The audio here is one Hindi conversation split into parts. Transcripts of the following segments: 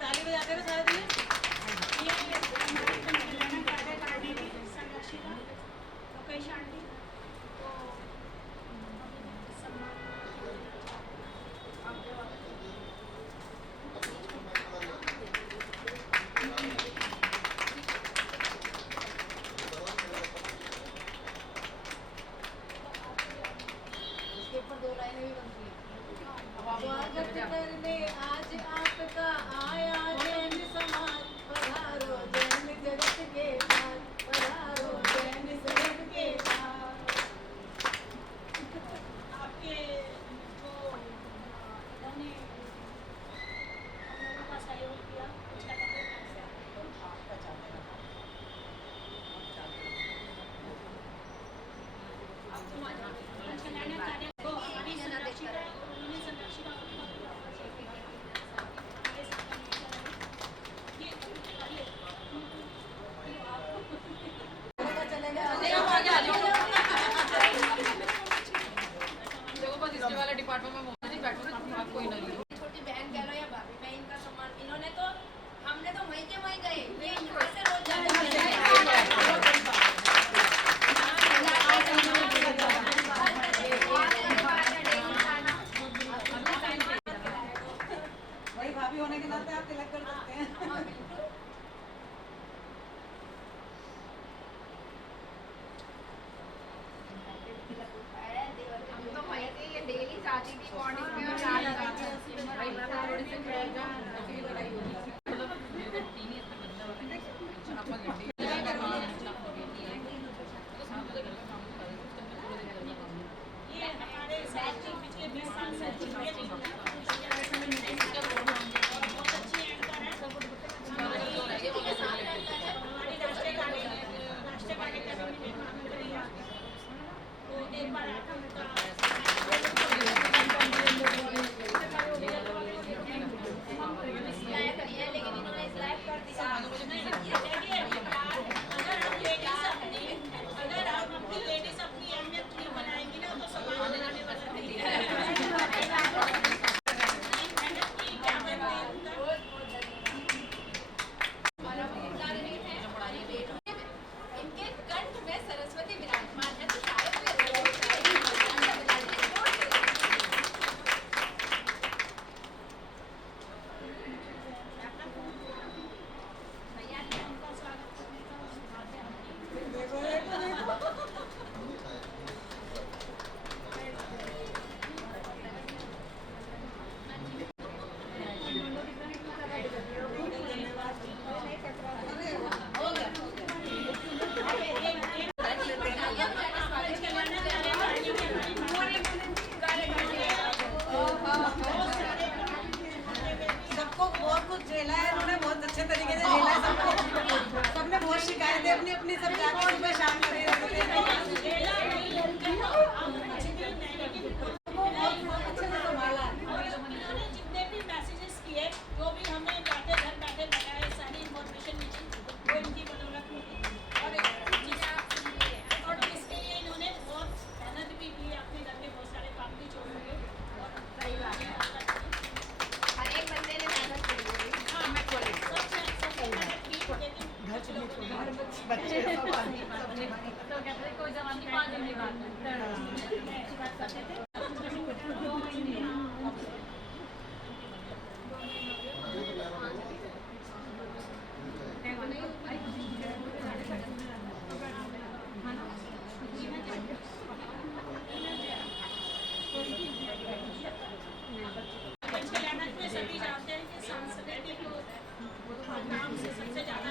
ताली बजाते रहो सारे दिन। स्वागत करने आज आपका आया जैन समाज, पधारो जैन जगत के साथ, पधारो जैन जगत के साथ। आपके जो उन्होंने हम लोगों का सहयोग किया उसका डिपार्टमेंट में बैठो कोई ना छोटी बहन कह लो या भाभी, मैं इनका सम्मान, इन्होंने तो हमने तो वहीं के वहीं गए, ये यहाँ से रोज जाते वही भाभी होने के नाते आप तिलक कर सकते हैं। अपनी अपनी सब जाके सुबह शाम करे जितने भी मैसेजेस किए, जो भी हमें बैठे घर बैठे बताए, सारी इन्फॉर्मेशन मिली, वो इनकी बदौलत मिली। और इसके लिए इन्होंने बहुत मेहनत भी की, अपने घर के बहुत सारे काम भी छोड़ दिए। और सही बात है, हर एक बंदे ने मेहनत की। हाँ, मैं बोले बच्चे तो कहते थे कोई जवान की 5 दिन की बात करते थे। सभी जानते हैं कि सांस्कृतिक प्रोग्राम से सबसे ज़्यादा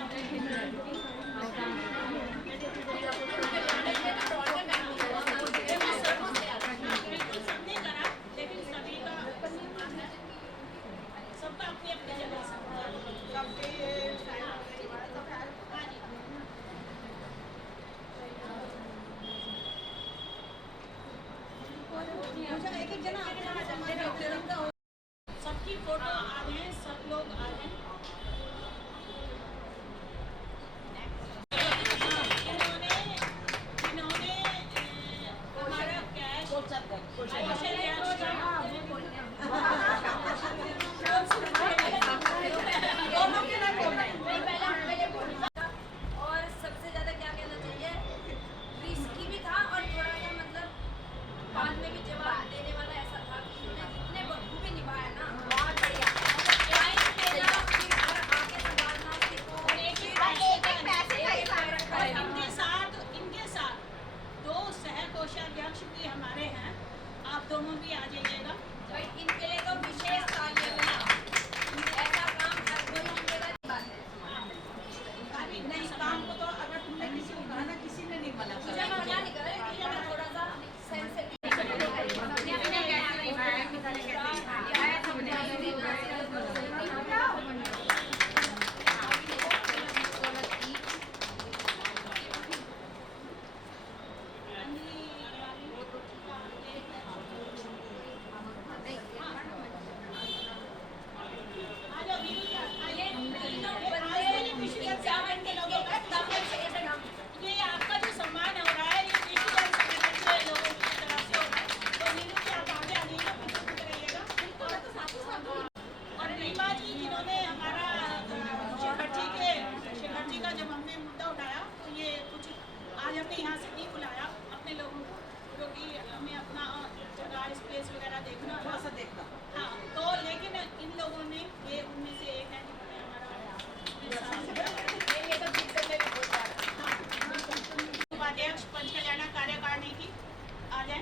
अध्यक्ष पंचकल्याण कार्यकारिणी की आ जाए।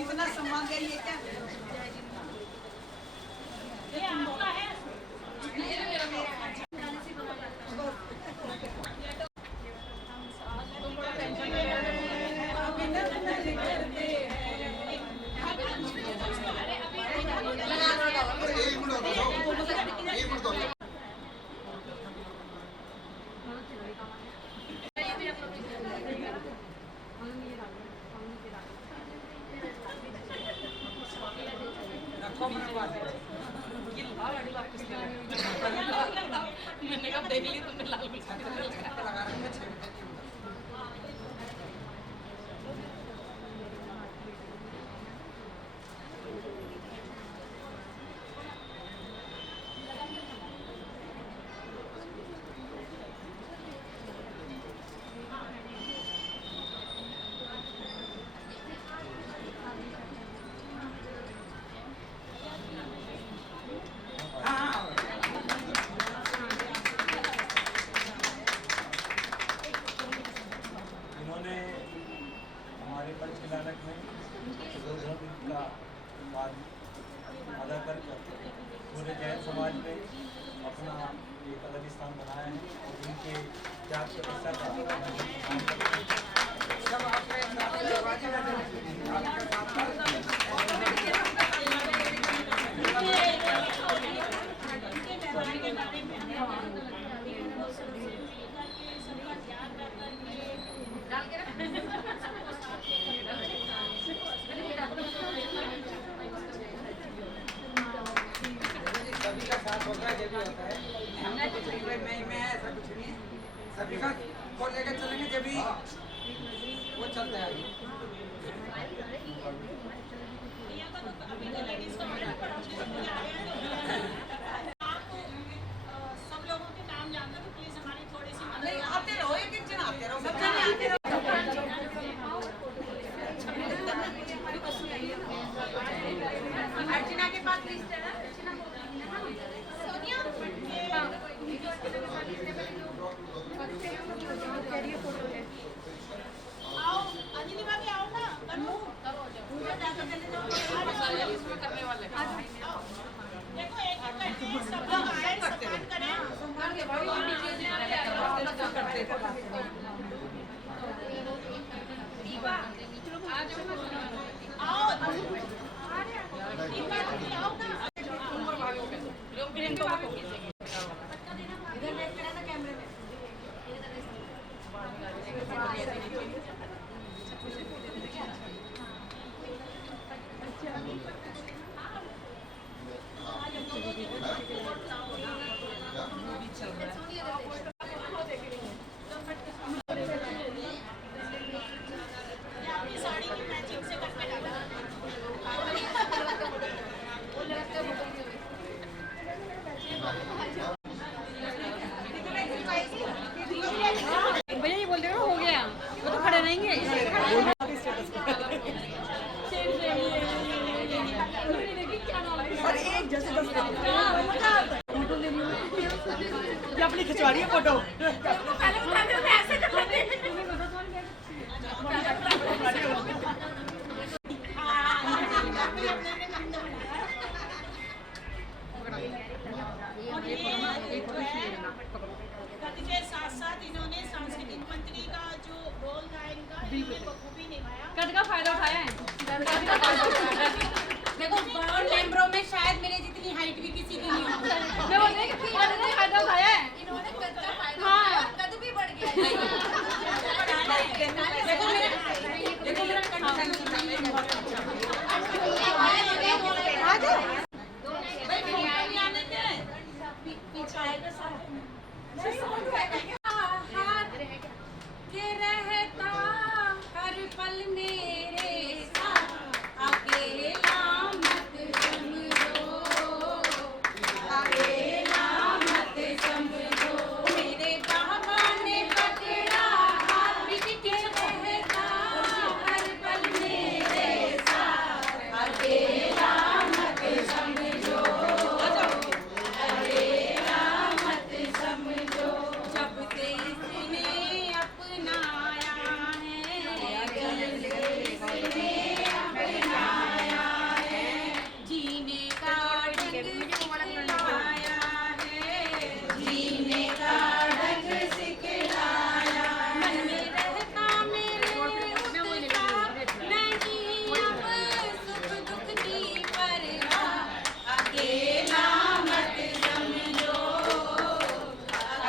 इतना सम्मान दे ये क्या ये आपका है। मैंने कब देख ली तुमने लाल मिर्च लगा रखा है। इन्होंने हमारे पंचकल्याण में धर्म का वाद अदा कर पूरे जैन समाज में अपना एक अलग स्थान बनाया है और उनके त्याग तपस्या का सब आपके साथ दरवाजे सभी का साथ होता है, जब भी होता है हमने कुछ नहीं भाई मैं ऐसा कुछ नहीं है, सभी का को लेकर चलेंगे जब भी वो चलता है आगे। सब लोगों के नाम जानते हो तो प्लीज हमारी थोड़ी सी मदद नहीं आते रहो, एक एक जन आते रहो, सब जने आते रहो। अर्चना के पास लिस्ट है ना, आओ अंजलि भाभी आओ ना बनू करने वाले देखो एक एक करके सब लोग आए सम्मान करें। आओ दीपा दीदी आओ ना। इधर देख के ना कैमरे में। भैया ये बोल दे हो गया वो तो खड़े रहेंगे अपनी खिंचवाड़ी है फोटो। पहले देखो और लैम्ब्रो में शायद मेरे जितनी हाइट भी किसी की नहीं होगी। मैं बोल रही हूँ कि इन्होंने फायदा उठाया है, इन्होंने कच्चा फायदा उठाया, कद भी बढ़ गया है। देखो मेरा कंडीशन आ जाओ। भाई फोटो नहीं आने दे पीछे आएगा सारा के रहता हर पल मेरे साथ अकेला मत समझो अकेला मत समझो मेरे बाबा ने पकड़ा हाथ के रहता हर पल मेरे साथ अकेला मत समझो अकेला मत समझो जब से इसने अपनाया है अपनाया है जीने का ढंग सिखलाया है जीने का ढंग सिखलाया मन में रहता मेरे उसका नहीं अब सुख दुख की परवाह अकेला मत समझो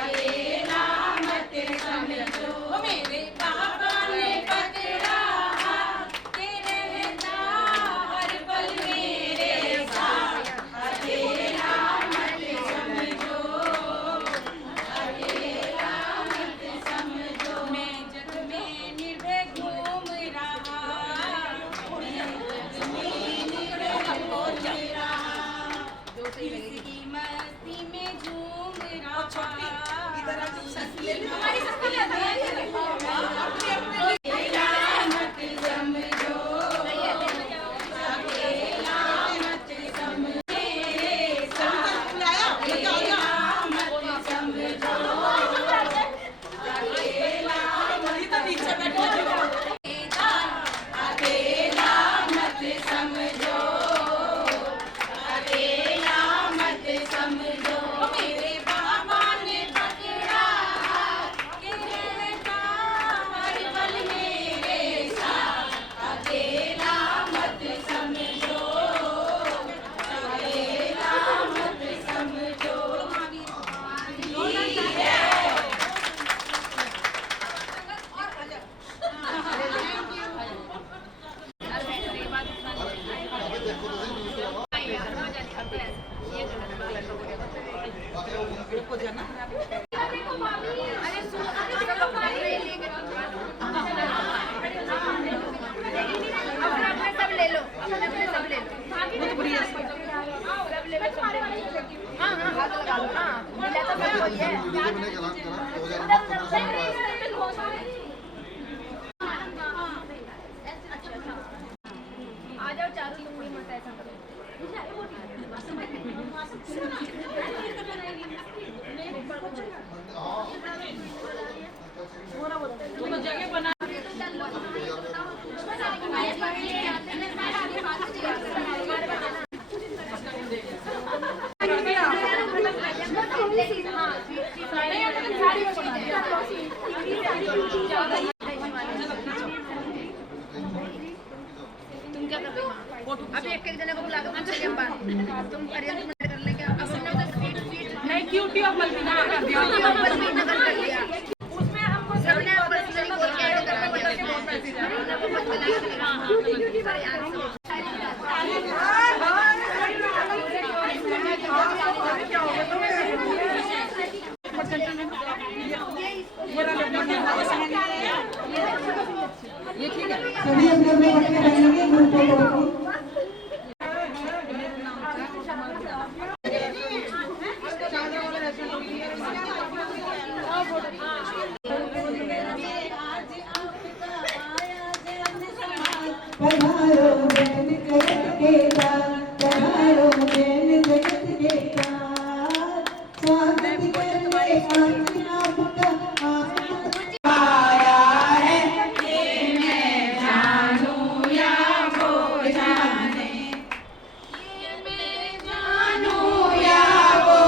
अकेला मत समझो मेरे बाबा ने पकड़ा के रहता हर पल मेरे साथ अकेला मत समझो अकेला मत समझो मैं जग में निर्भय घूम रहा मैं जग में निर्भय घूम रहा इसकी मस्ती में झूम रहा हमारी सस्ती लेते हैं अकेला मत समझो अकेला मत समझो मेरे साथ अकेला मत समझो अकेला मत समझो अकेला मत समझो अकेला मत समझो मेरे बाबा ने पकड़ा के रहता हर पल मेरे साथ अकेला मत समझो अकेला मत समझो आ जाओ चारों तुम भी मत ऐसा करो। जगह बना तुम क्या कर रहे हो? अभी एक एक जने को बुला कर पूछेंगे हम बात। तुम अरेंजमेंट कर लेंगे। अब हमने उधर स्वीट नहीं क्यूटी ऑफ बल्बीना कर दिया नगर कर लिया। उसमें हमको सबने पर्सनली बोल के ऐड करना पड़ेगा। सभी अपने अपने बटने पहनेंगे ग्रुप फोटो पधारो जैन जगत के दान पधारो जैन जगत के दान स्वागत करेंगे आपका आया है ये मैं जानूं या वो जाने ये मैं जानूं या वो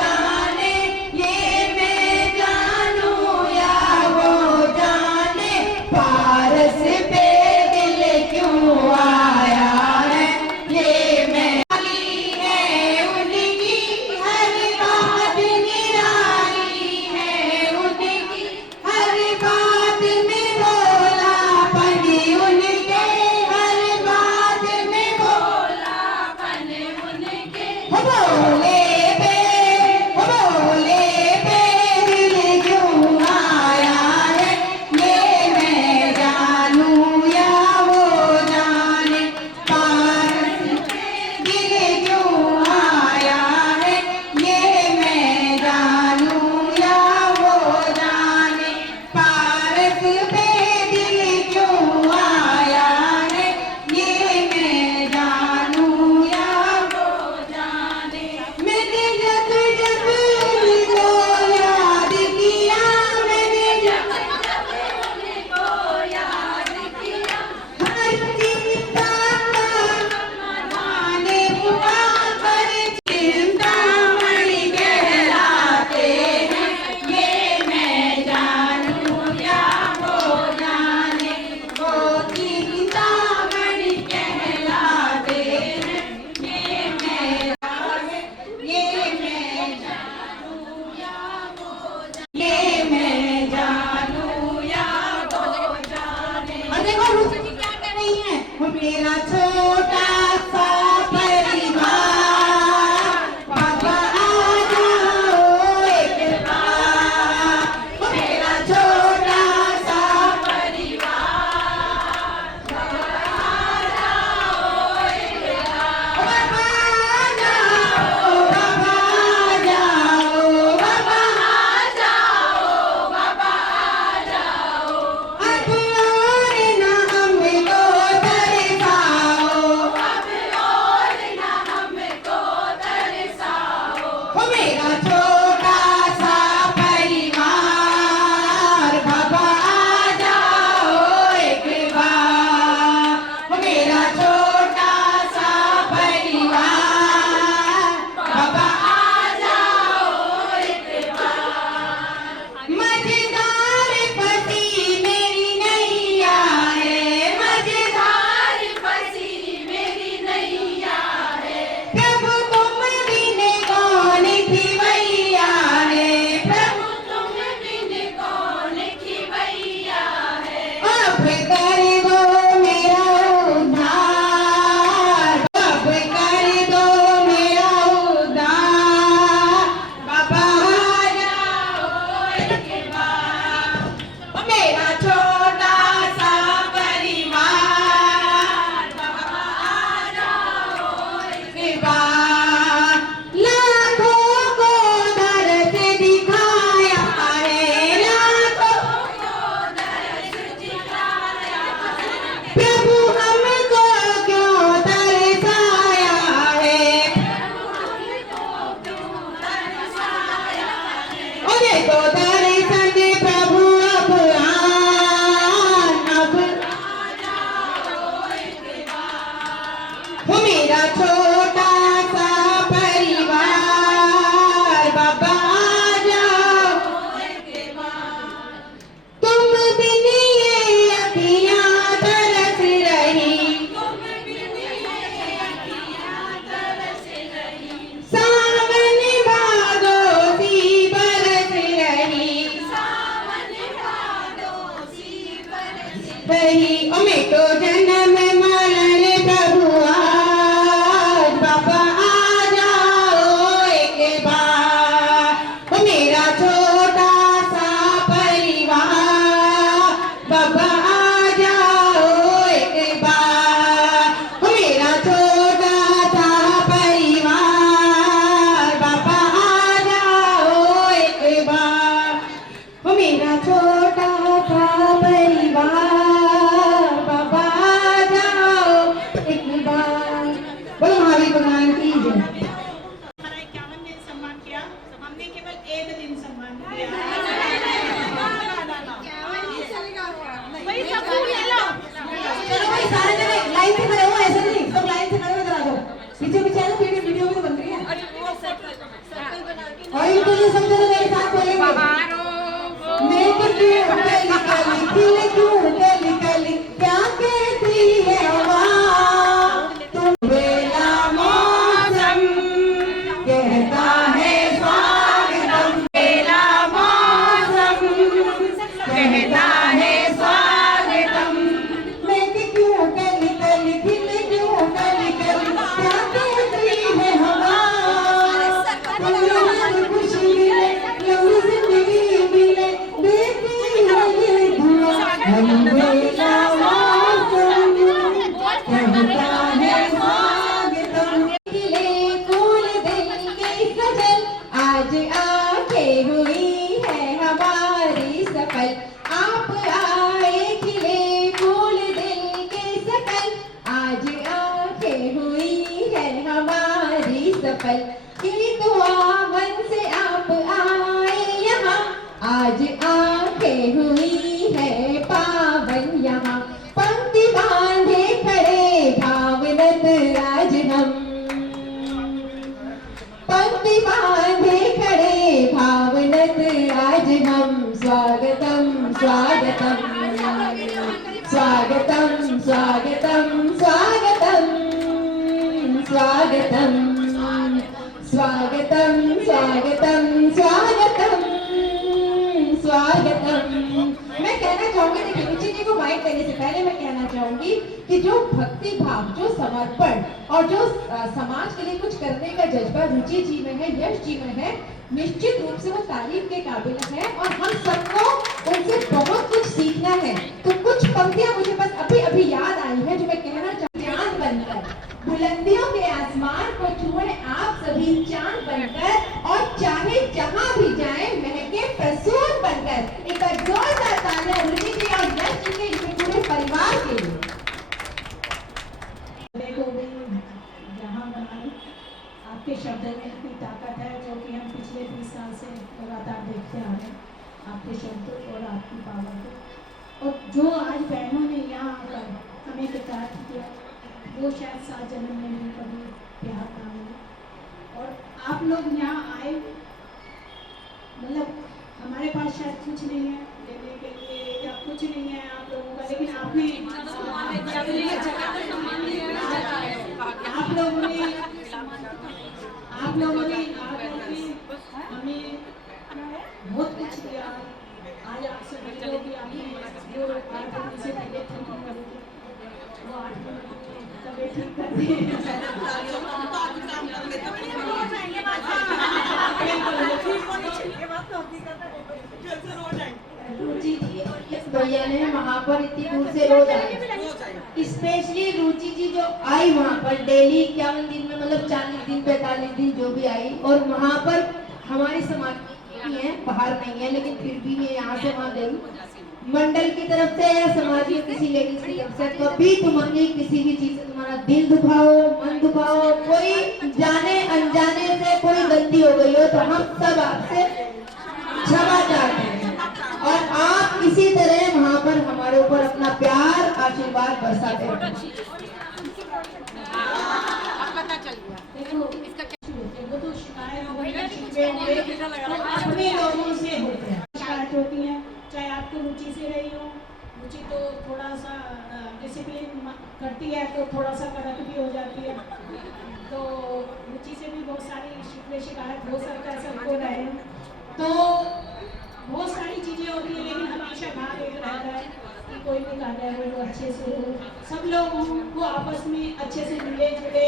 जाने ये मैं जानूं या वो जाने पारस पे दिल क्यों आ मेरा छोटा सा परिवार, बाबा आ जाओ एक बार। मेरा छोटा सा परिवार, बाबा आ जाओ एक बार। बाबा आ जाओ, बाबा आ जाओ, बाबा आ जाओ, बाबा आ जाओ। अब और ना हमको तरसाओ, अब और ना हमको तरसाओ। हो मेरा छोटा सा परिवार, बाबा आ जाओ एक बार। हो मेरा छोटा सा परिवार, बाबा आ जाओ एक बार। मजेदार पति मेरी नैया है, मजेदार पति मेरी नैया है। प्रभु तुम बिन कौन खिवैया है, प्रभु तुम बिन कौन खिवैया है। अब कर दो मेरा उद्धार, अब कर दो मेरा उद्धार। बाबा आ जाओ एक बार। ओ मेरा छोटा सा परिवार, बाबा आ जाओ एक बार। लाखों को दर्द दिखाया है, लाखों को दर्द दिखाया है। प्रभु हमको क्यों तरसाया है, प्रभु हमको क्यों तरसाया है। ओ देखो दर्शन प्रभु अब आन, अब आ जाओ एक बार। हो मेरा छोटा सा परिवार, बाबा आ जाओ एक बार। तुम बिन ये अखियाँ तरस रही, तुम बिन ये अखियाँ तरस रही। सावन भादो सी बरस रही, सावन भादो सी बरस रही। ओ मैं तो जन्म मरण प्रभु आज, बाबा आ जाओ एक बार। ओ मेरा छोटा सा परिवार, बाबा आ जाओ एक बार। ओ मेरा छोटा सा परिवार, बाबा आ जाओ एक बार। ओ मेरा छोटा सा परिवार, बाबा आ जाओ एक बार। बोलो महावीर भगवान की जय। हमारा 51 दिन सम्मान किया, हमने केवल एक दिन सम्मान किया। भाई सब फूल ले लो। चलो भाई सारे जने लाइन से खड़े हो, ऐसे नहीं सब लाइन से खड़े हो जरा दो। पीछे पीछे आ जाओ, वीडियो भी तो बन रही है। और इनको ये सब जने मेरे साथ बोलेंगे। मैं क्यों कली कली खिल क्यों कली कली, क्या कहती है हवा। तुम बेला मौसम कहता है स्वागतम, बेला मौसम कहता है स्वागतम। मैं क्यों कली कली खिल क्यों कली कली, क्या कहती है हवा। तुम्हें खुशी मिले, लंबी जिंदगी मिले, देती है ये दुआ। हम बेला मौसम कहता है स्वागतम। खिले फूल दिल के सजल, आज आंखें हुई है हमारी सफल। आप आए खिले फूल दिल के सकल, आज आंखें हुई है हमारी सफल। कि दुआ मन से आप आए यहाँ, आज आंखें हुई है पावन यहाँ। पंक्ति बांधे खड़े भावनत राज हम, पंक्ति बांधे खड़े भावनत राज हम। स्वागतम स्वागतम स्वागतम स्वागतम स्वागतम स्वागतम स्वागतम स्वागतम स्वागतम स्वागतम। मैं कहना चाहूंगी देखिए उच्च जी को माइक देने से पहले मैं कहना चाहूंगी कि जो भक्ति भाव, जो समर्पण और जो समाज के लिए कुछ करने का जज्बा रुचि जी में है, यश जी में है, निश्चित रूप से वो तारीफ के काबिल है और हम सबको उनसे बहुत कुछ सीखना है। तो कुछ पंक्तियां मुझे बस अभी अभी याद आई है जो मैं कहना चाहती हूँ। चांद बनकर बुलंदियों के आसमान को छुए आप सभी चांद बनकर, और चाहे जहां भी जाए महके प्रसून बनकर। एक बार जोरदार तालियां रुचि जी और यश जी के इनके पूरे परिवार के लिए। देखो भी जहाँ बनाई, आपके शब्द में इतनी ताकत है जो कि हम पिछले 20 साल से लगातार देखते आ रहे हैं, आपके शब्द और आपकी पावर को। और जो आज बहनों ने यहाँ आकर हमें विकास किया, वो शायद 7 जन्म में भी कभी प्यार ना मिले। और आप लोग यहाँ आए, मतलब हमारे पास शायद कुछ नहीं है देने के लिए या कुछ नहीं है आप लोगों का, लेकिन आपने आप लोगों ने हमें बहुत कुछ दिया। आज आप सभी लोग आपने जो 8 दिन से तबीयत ठीक नहीं हो रही थी, वो 8 दिन तबीयत ठीक कर दी। रुचि जी और इस भैया ने वहाँ पर इतनी दूर से रोज आए, स्पेशली रुचि जी जो आई वहाँ पर डेली 51 दिन में, मतलब 40 दिन 45 दिन जो भी आई, और वहाँ पर हमारे समाज की है, बाहर नहीं है, लेकिन फिर भी ये यहाँ से वहाँ गई मंडल की तरफ से या समाज के किसी लेडीज की तरफ से। कभी तुमने किसी भी चीज से तुम्हारा दिल दुखाओ, मन दुखाओ, कोई जाने अनजाने से कोई गलती हो गई हो, तो हम सब आपसे क्षमा चाहते हैं। और आप इसी तरह वहाँ पर हमारे ऊपर अपना प्यार आशीर्वाद बरसाते हैं। वो तो शिकायत अपने लोगों से होते हैं, शिकायत होती है, चाहे आपको रुचि से रही हो। रुचि तो थोड़ा सा डिसिप्लिन करती है तो थोड़ा सा कड़क भी हो जाती है, तो रुचि से भी बहुत सारी शिकायत हो सकता है, सबको रहे तो बहुत सारी चीज़ें होती है, लेकिन हमेशा भाव एक रहता है कि कोई भी कार्य हो वो अच्छे से हो, सब लोग वो आपस में अच्छे से मिले जुले,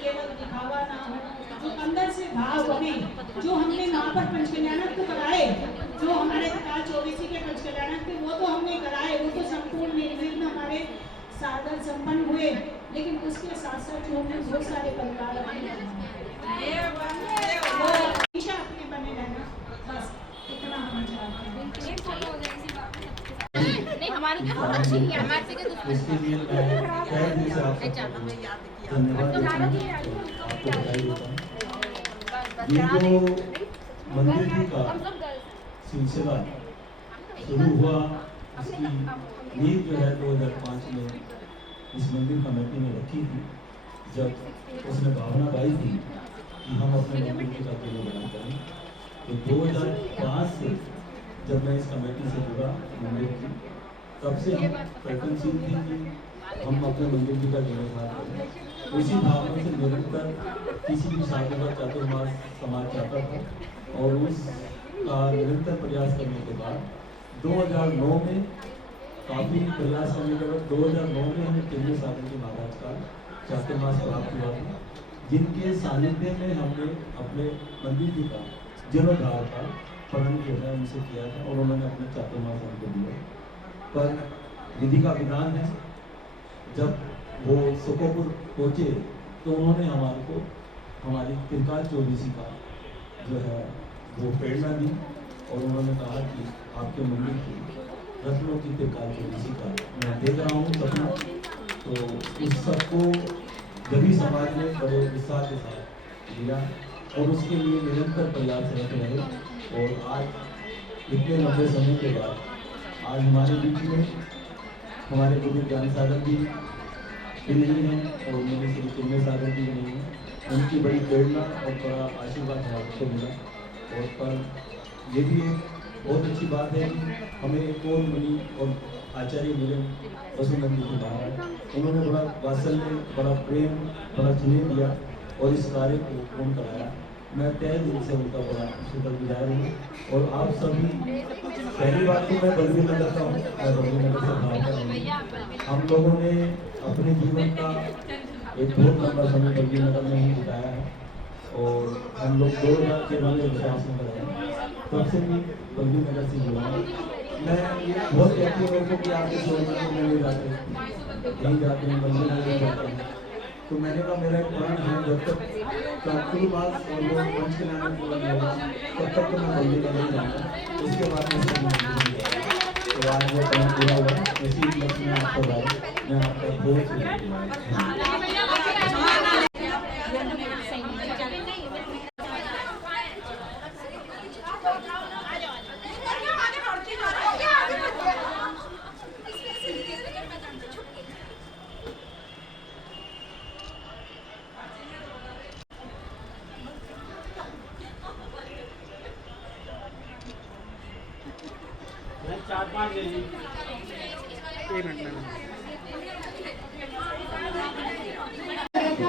केवल दिखावा ना हो, जो अंदर से भाव बने। जो हमने वहाँ पर पंचकल्याणक तो कराए, जो हमारे 24 के पंचकल्याणक थे वो तो हमने कराए, वो तो संपूर्ण निर्विघ्न हमारे साधन संपन्न हुए, लेकिन उसके साथ साथ जो हमने बहुत सारे परिवार हमेशा अपने बने रहना, बस इतना हम चाहते हैं। नहीं हमारी हमारे से इसके लिए मैं तहे दिल से आपको धन्यवाद देता हूँ, आपको बधाई देता हूँ। ये जो मंदिर जी का सिलसिला शुरू हुआ, इसकी नींव जो है 2005 में इस मंदिर कमेटी ने रखी थी, जब उसने भावना गाई थी कि हम अपने मंदिर का केंद्र बनाना चाहें। तो 2005 से जब मैं इस कमेटी से जुड़ा मंदिर की, तब से हम प्रयत्नशील थे कि हम अपने मंदिर जी का जीर्णोद्धार करें। उसी भावना से निरंतर किसी भी साधु का चातुर्मास समाज चाहता था, और उसका निरंतर प्रयास करने के बाद 2009 में काफ़ी प्रयास करने के बाद 2009 में हमें केंद्रीय साधु जी महाराज का चातुर्मास प्राप्त हुआ था, जिनके सानिध्य में हमने अपने मंदिर जी का जीर्णोद्धार का प्रण जो है उनसे किया था, और उन्होंने अपना चातुर्मास हमको दिया। पर विधि का विधान है, जब वो सुकोपुर पहुँचे तो उन्होंने हमारे को हमारी त्रिकाल चौबीसी का जो है वो प्रेरणा दी, और उन्होंने कहा कि आपके मंदिर की रत्नों की त्रिकाल चौबीसी का मैं देख रहा हूँ सपना। तो उस सबको सभी समाज ने बड़े उत्साह के साथ लिया, और उसके लिए निरंतर प्रयासरत रहे। और आज इतने लंबे समय के बाद आज हमारे बीच में हमारे बुजुर्ग ज्ञान सागर जी भी नहीं हैं, और मेरे श्री चिन्मय सागर जी भी नहीं हैं। उनकी बड़ी प्रेरणा और बड़ा आशीर्वाद हमको मिला। और पर ये भी एक बहुत अच्छी बात है कि हमें एक और मुनि और आचार्य मिले, वसुनंद जी महाराज, उन्होंने बड़ा वात्सल्य, बड़ा प्रेम, बड़ा स्नेह दिया और इस कार्य को पूर्ण कराया। मैं तय दिल से उनका बड़ा शुक्रगुजार हूँ। और आप सभी, पहली बात तो मैं बल्लभी नगर का हूँ, मैं बल्लभी नगर से भावता हूँ। हम लोगों ने अपने जीवन का एक बहुत लंबा समय बल्लभी नगर में ही बिताया है और हम लोग 2000 के बाद विश्वास में रहे, तब से भी बल्लभी नगर से जुड़ा हूँ। मैं बहुत कहती हूँ मेरे को कि आप इस योजना को नहीं जाते, नहीं जाते हैं, बल्लभी नगर जाते हैं। तो मैंने कहा मेरा एक प्लान है, जब तक चाकू बात और वो मंच के नाम पूरा नहीं होगा तब तक तो मैं बल्लभी नगर ही जाऊँगा, उसके बाद में तो आज वो प्लान पूरा हुआ। इसी उपलक्ष्य में आपको मैं आपका बहुत शुक्रिया।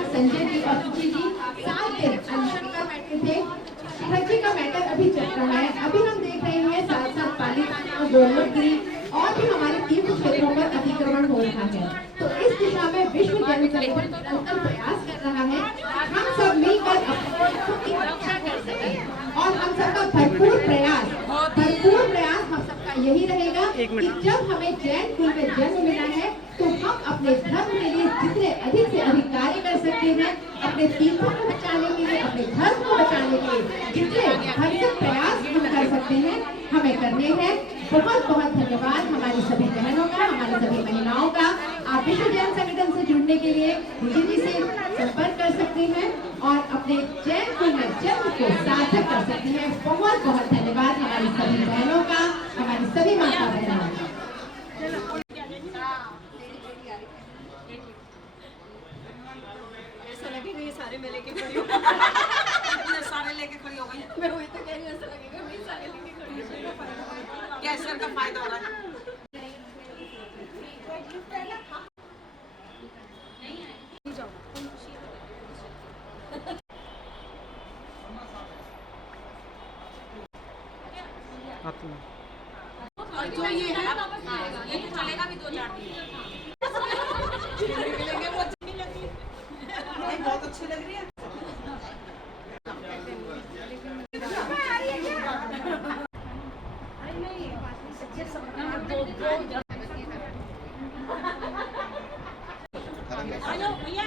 संजय जी और सुची जी 7 दिन अनशन कर बैठे थे। शिवजी का मैटर अभी चल रहा है। अभी हम देख रहे हैं साथ साथ पालिताना, गोलमर्गी और भी हमारे तीर्थ क्षेत्रों पर अतिक्रमण हो रहा है। तो इस दिशा में विश्व जल संगठन निरंतर प्रयास कर रहा है। हम सब मिलकर अपनी रक्षा कर सकें और हम सबका भरपूर प्रयास हम सबका यही रहेगा कि जब हमें जैन कुल में जन्म मिला है तो हम अपने धर्म के लिए जितने अधिक से अधिक कार्य कर सकते हैं, अपने तीर्थों को बचाने के लिए, अपने धर्म को बचाने के लिए जितने भरसक प्रयास हम कर सकते हैं हमें करने हैं। बहुत बहुत धन्यवाद हमारी सभी बहनों का, हमारी सभी महिलाओं का। आप विश्व जैन संगठन से जुड़ने के लिए दीदी से संपर्क कर सकते हैं और अपने जैन कुल में जन्म को सार्थक कर सकते हैं। बहुत बहुत धन्यवाद हमारी सभी बहनों का, हमारी सभी माता बहनों का। ऐसा लगे कि ये सारे मैं लेके खड़ी हूँ। सारे लेके खड़ी हो गई। मैं वही तो कह रही हूँ, ऐसा लगेगा मैं सारे लेके खड़ी हूँ। कैंसर का फायदा हो रहा है। और जो ये है ये तो चलेगा भी 2-4 दिन। मिलेंगे वो अच्छी लग रही है, बहुत अच्छी लग रही है। हेलो भैया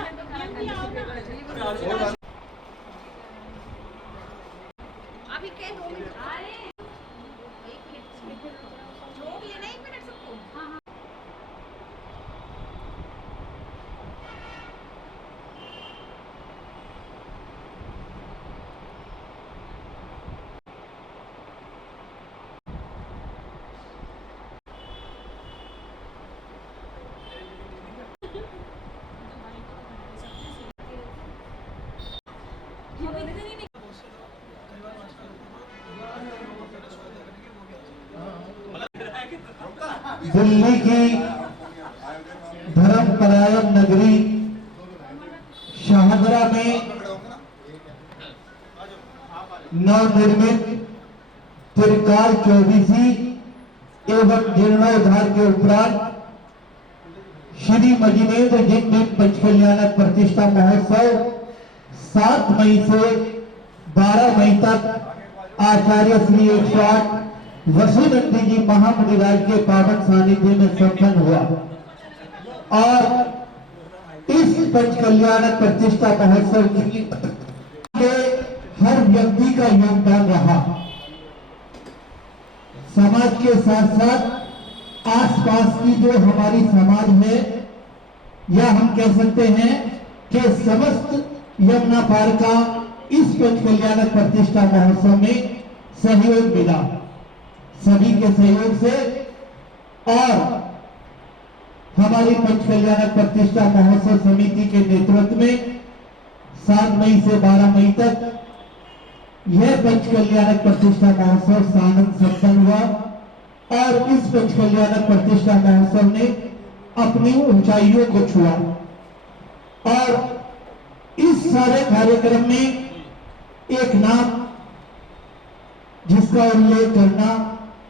भी आओ ना। अभी के 2 मिनट दिल्ली की धर्मपरायण नगरी शाहदरा में नवनिर्मित त्रिकाल चौबीसी एवं जीर्णोद्धार के उपरांत श्री मजिनेन्द्र जिन दिन पंचकल्याणक प्रतिष्ठा महोत्सव 7 मई से 12 मई तक आचार्य श्री 108 वसुनंदी जी महामुनिराज के पावन सानिध्य में संपन्न हुआ और इस पंचकल्याणक प्रतिष्ठा महोत्सव की हर व्यक्ति का योगदान रहा। समाज के साथ साथ आसपास की जो हमारी समाज है, या हम कह सकते हैं कि समस्त यमुना पार का इस पंचकल्याणक प्रतिष्ठा महोत्सव में सहयोग मिला। सभी के सहयोग से और हमारी पंचकल्याणक प्रतिष्ठा महोत्सव समिति के नेतृत्व में 7 मई से 12 मई तक यह पंचकल्याणक प्रतिष्ठा महोत्सव सानंद संपन्न हुआ और इस पंचकल्याणक प्रतिष्ठा महोत्सव ने अपनी ऊंचाइयों को छुआ और इस सारे कार्यक्रम में एक नाम जिसका उल्लेख करना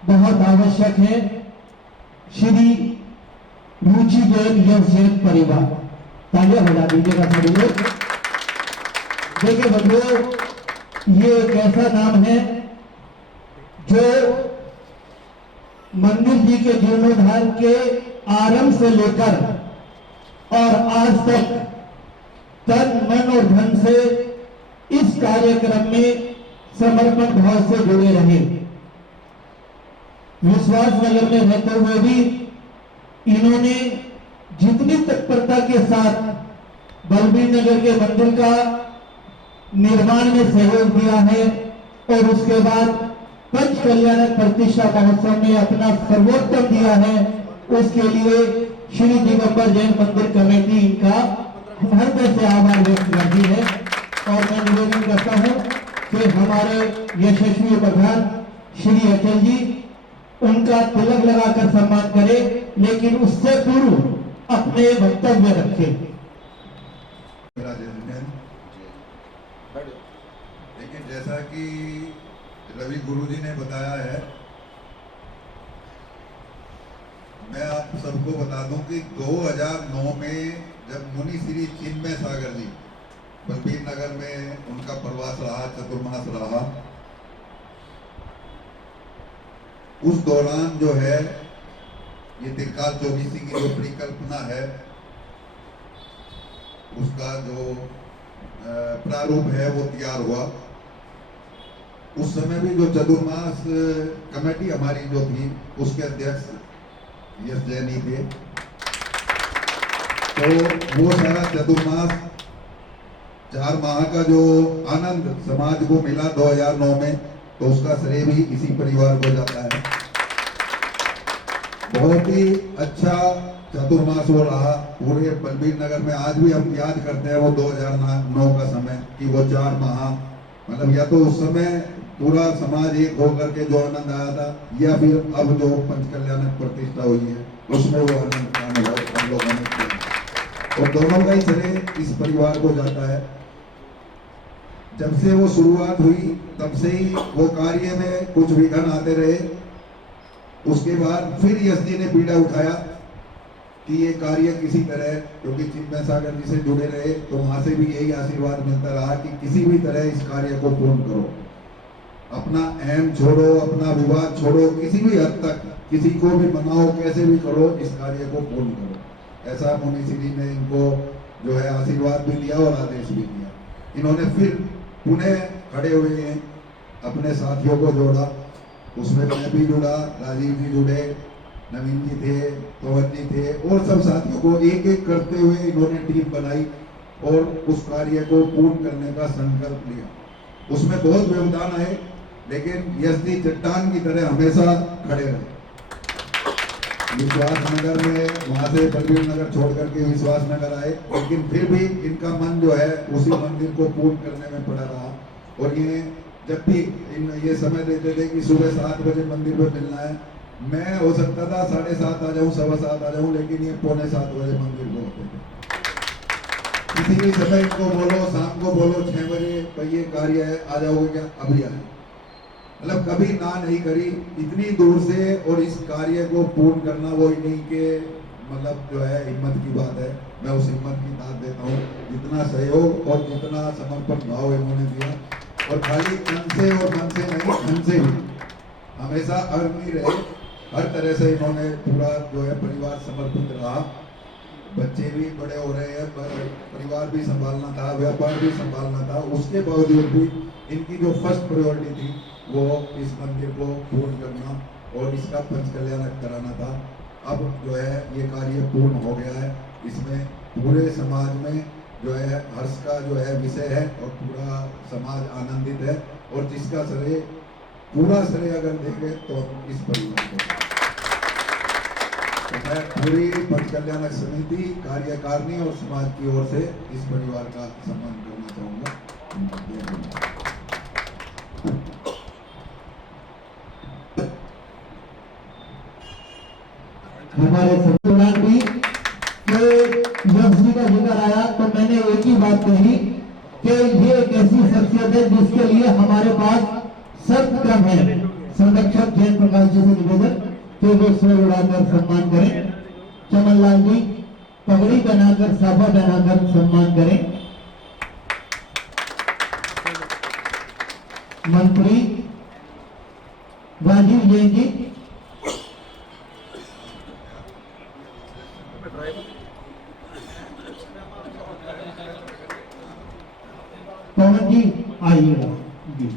बहुत आवश्यक है, श्री रुचि जैन यश जैन परिवार। तालियां बजा दीजिएगा सभी लोग। देखिए बंधुओं, ये एक ऐसा नाम है जो मंदिर जी के जीर्णोद्धार के आरंभ से लेकर और आज तक तन मन और धन से इस कार्यक्रम में समर्पण भाव से जुड़े रहे। विश्वास नगर में रहते हुए भी इन्होंने जितनी तत्परता के साथ बलबीर नगर के मंदिर का निर्माण में सहयोग दिया है और उसके बाद पंच कल्याणक प्रतिष्ठा महोत्सव में अपना सर्वोत्तम दिया है, उसके लिए श्री दिगंबर जैन मंदिर कमेटी इनका हृदय से आभार व्यक्त करती है। और मैं निवेदन करता हूं कि हमारे यशस्वी प्रधान श्री अचल जी उनका तिलक लगाकर सम्मान करें, लेकिन उससे पूर्व अपने वक्तव्य रखें। लेकिन जैसा कि रवि गुरुजी ने बताया है, मैं आप सबको बता दूं कि 2009 में जब मुनि श्री चिन्मय सागर जी बलबीर नगर में उनका प्रवास रहा, चतुर्मास रहा, उस दौरान जो है ये त्रिकाल चौबीसी की जो परिकल्पना है उसका जो प्रारूप है वो तैयार हुआ। उस समय भी जो चतुर्मास कमेटी हमारी जो थी उसके अध्यक्ष यश जैन ही थे, तो वो सारा चतुर्मास 4 माह का जो आनंद समाज को मिला 2009 में, तो उसका श्रेय भी इसी परिवार को जाता है। बहुत ही अच्छा चतुर्मास हो रहा पूरे बलबीर नगर में। आज भी हम याद करते हैं वो 2009 का समय कि वो 4 माह, मतलब या तो उस समय पूरा समाज एक होकर के जो आनंद आया था, या फिर अब जो पंच कल्याणक प्रतिष्ठा हुई है उसमें वो आनंद का अनुभव हम लोगों ने किया, और दोनों का ही श्रेय इस परिवार को जाता है। जब से वो शुरुआत हुई तब से ही वो कार्य में कुछ विघ्न आते रहे। उसके बाद फिर यश जी ने बीड़ा उठाया कि ये कार्य किसी तरह, क्योंकि चिन्मय सागर जी से जुड़े रहे तो वहां से भी यही आशीर्वाद मिलता रहा कि किसी भी तरह इस कार्य को पूर्ण करो, अपना अहम छोड़ो, अपना विवाद छोड़ो, किसी भी हद तक किसी को भी मनाओ, कैसे भी करो, इस कार्य को पूर्ण करो। ऐसा मुनि श्री ने इनको जो है आशीर्वाद भी दिया और आदेश भी दिया। इन्होंने फिर पुनः खड़े हुए हैं, अपने साथियों को जोड़ा, उसमें मैं भी जुड़ा, राजीव जी जुड़े, नवीन जी थे, पवन जी थे, और सब साथियों को एक एक करते हुए इन्होंने टीम बनाई और उस कार्य को पूर्ण करने का संकल्प लिया। उसमें बहुत व्यवधान आए, लेकिन यश जी चट्टान की तरह हमेशा खड़े रहे। विश्वास नगर में, वहां से बलबीर नगर छोड़ करके विश्वास नगर आए, लेकिन फिर भी इनका मन जो है उसी मंदिर को पूर्ण करने में पड़ा रहा। और ये जब भी ये समय देते थे कि सुबह 7 बजे मंदिर में मिलना है, मैं हो सकता था 7:30 आ जाऊं, 7:15 आ जाऊं, लेकिन ये 6:45 बजे मंदिर में होते थे। किसी भी समय इनको बोलो, शाम को बोलो 6 बजे भाई ये कार्य है, आ जाओगे क्या? अभी आए। मतलब कभी ना नहीं करी, इतनी दूर से, और इस कार्य को पूर्ण करना वो इन्हीं के मतलब जो है हिम्मत की बात है। मैं उस हिम्मत की दाद देता हूँ, जितना सहयोग और जितना समर्पण भाव इन्होंने दिया, और खाली तन से और मन से नहीं, धन से भी हमेशा अग्नि रहे। हर तरह से इन्होंने पूरा जो है परिवार समर्पित रहा। बच्चे भी बड़े हो रहे हैं, परिवार भी संभालना था, व्यापार भी संभालना था, उसके बावजूद भी इनकी जो फर्स्ट प्रायोरिटी थी वो इस मंदिर को पूर्ण करना और इसका पंच कल्याणक कराना था। अब जो है ये कार्य पूर्ण हो गया है। इसमें पूरे समाज में जो है हर्ष का जो है विषय है और पूरा समाज आनंदित है, और जिसका श्रेय, पूरा श्रेय अगर देंगे तो इस परिवार को। तो मैं पूरी पंच कल्याणक समिति, कार्यकारिणी और समाज की ओर से इस परिवार का सम्मान करना चाहूँगा। हमारे संविधान भी यश जी का जिक्र आया तो मैंने एक ही बात कही कि ये एक ऐसी शख्सियत है जिसके लिए हमारे पास शब्द कम है। संरक्षक जयंत प्रकाश जी से निवेदन कि वो स्वर उड़ाकर सम्मान करें। चमनलाल जी पगड़ी पहनाकर साफा पहनाकर सम्मान करें। मंत्री राजीव जैन जी, पवन जी आइएगा जी।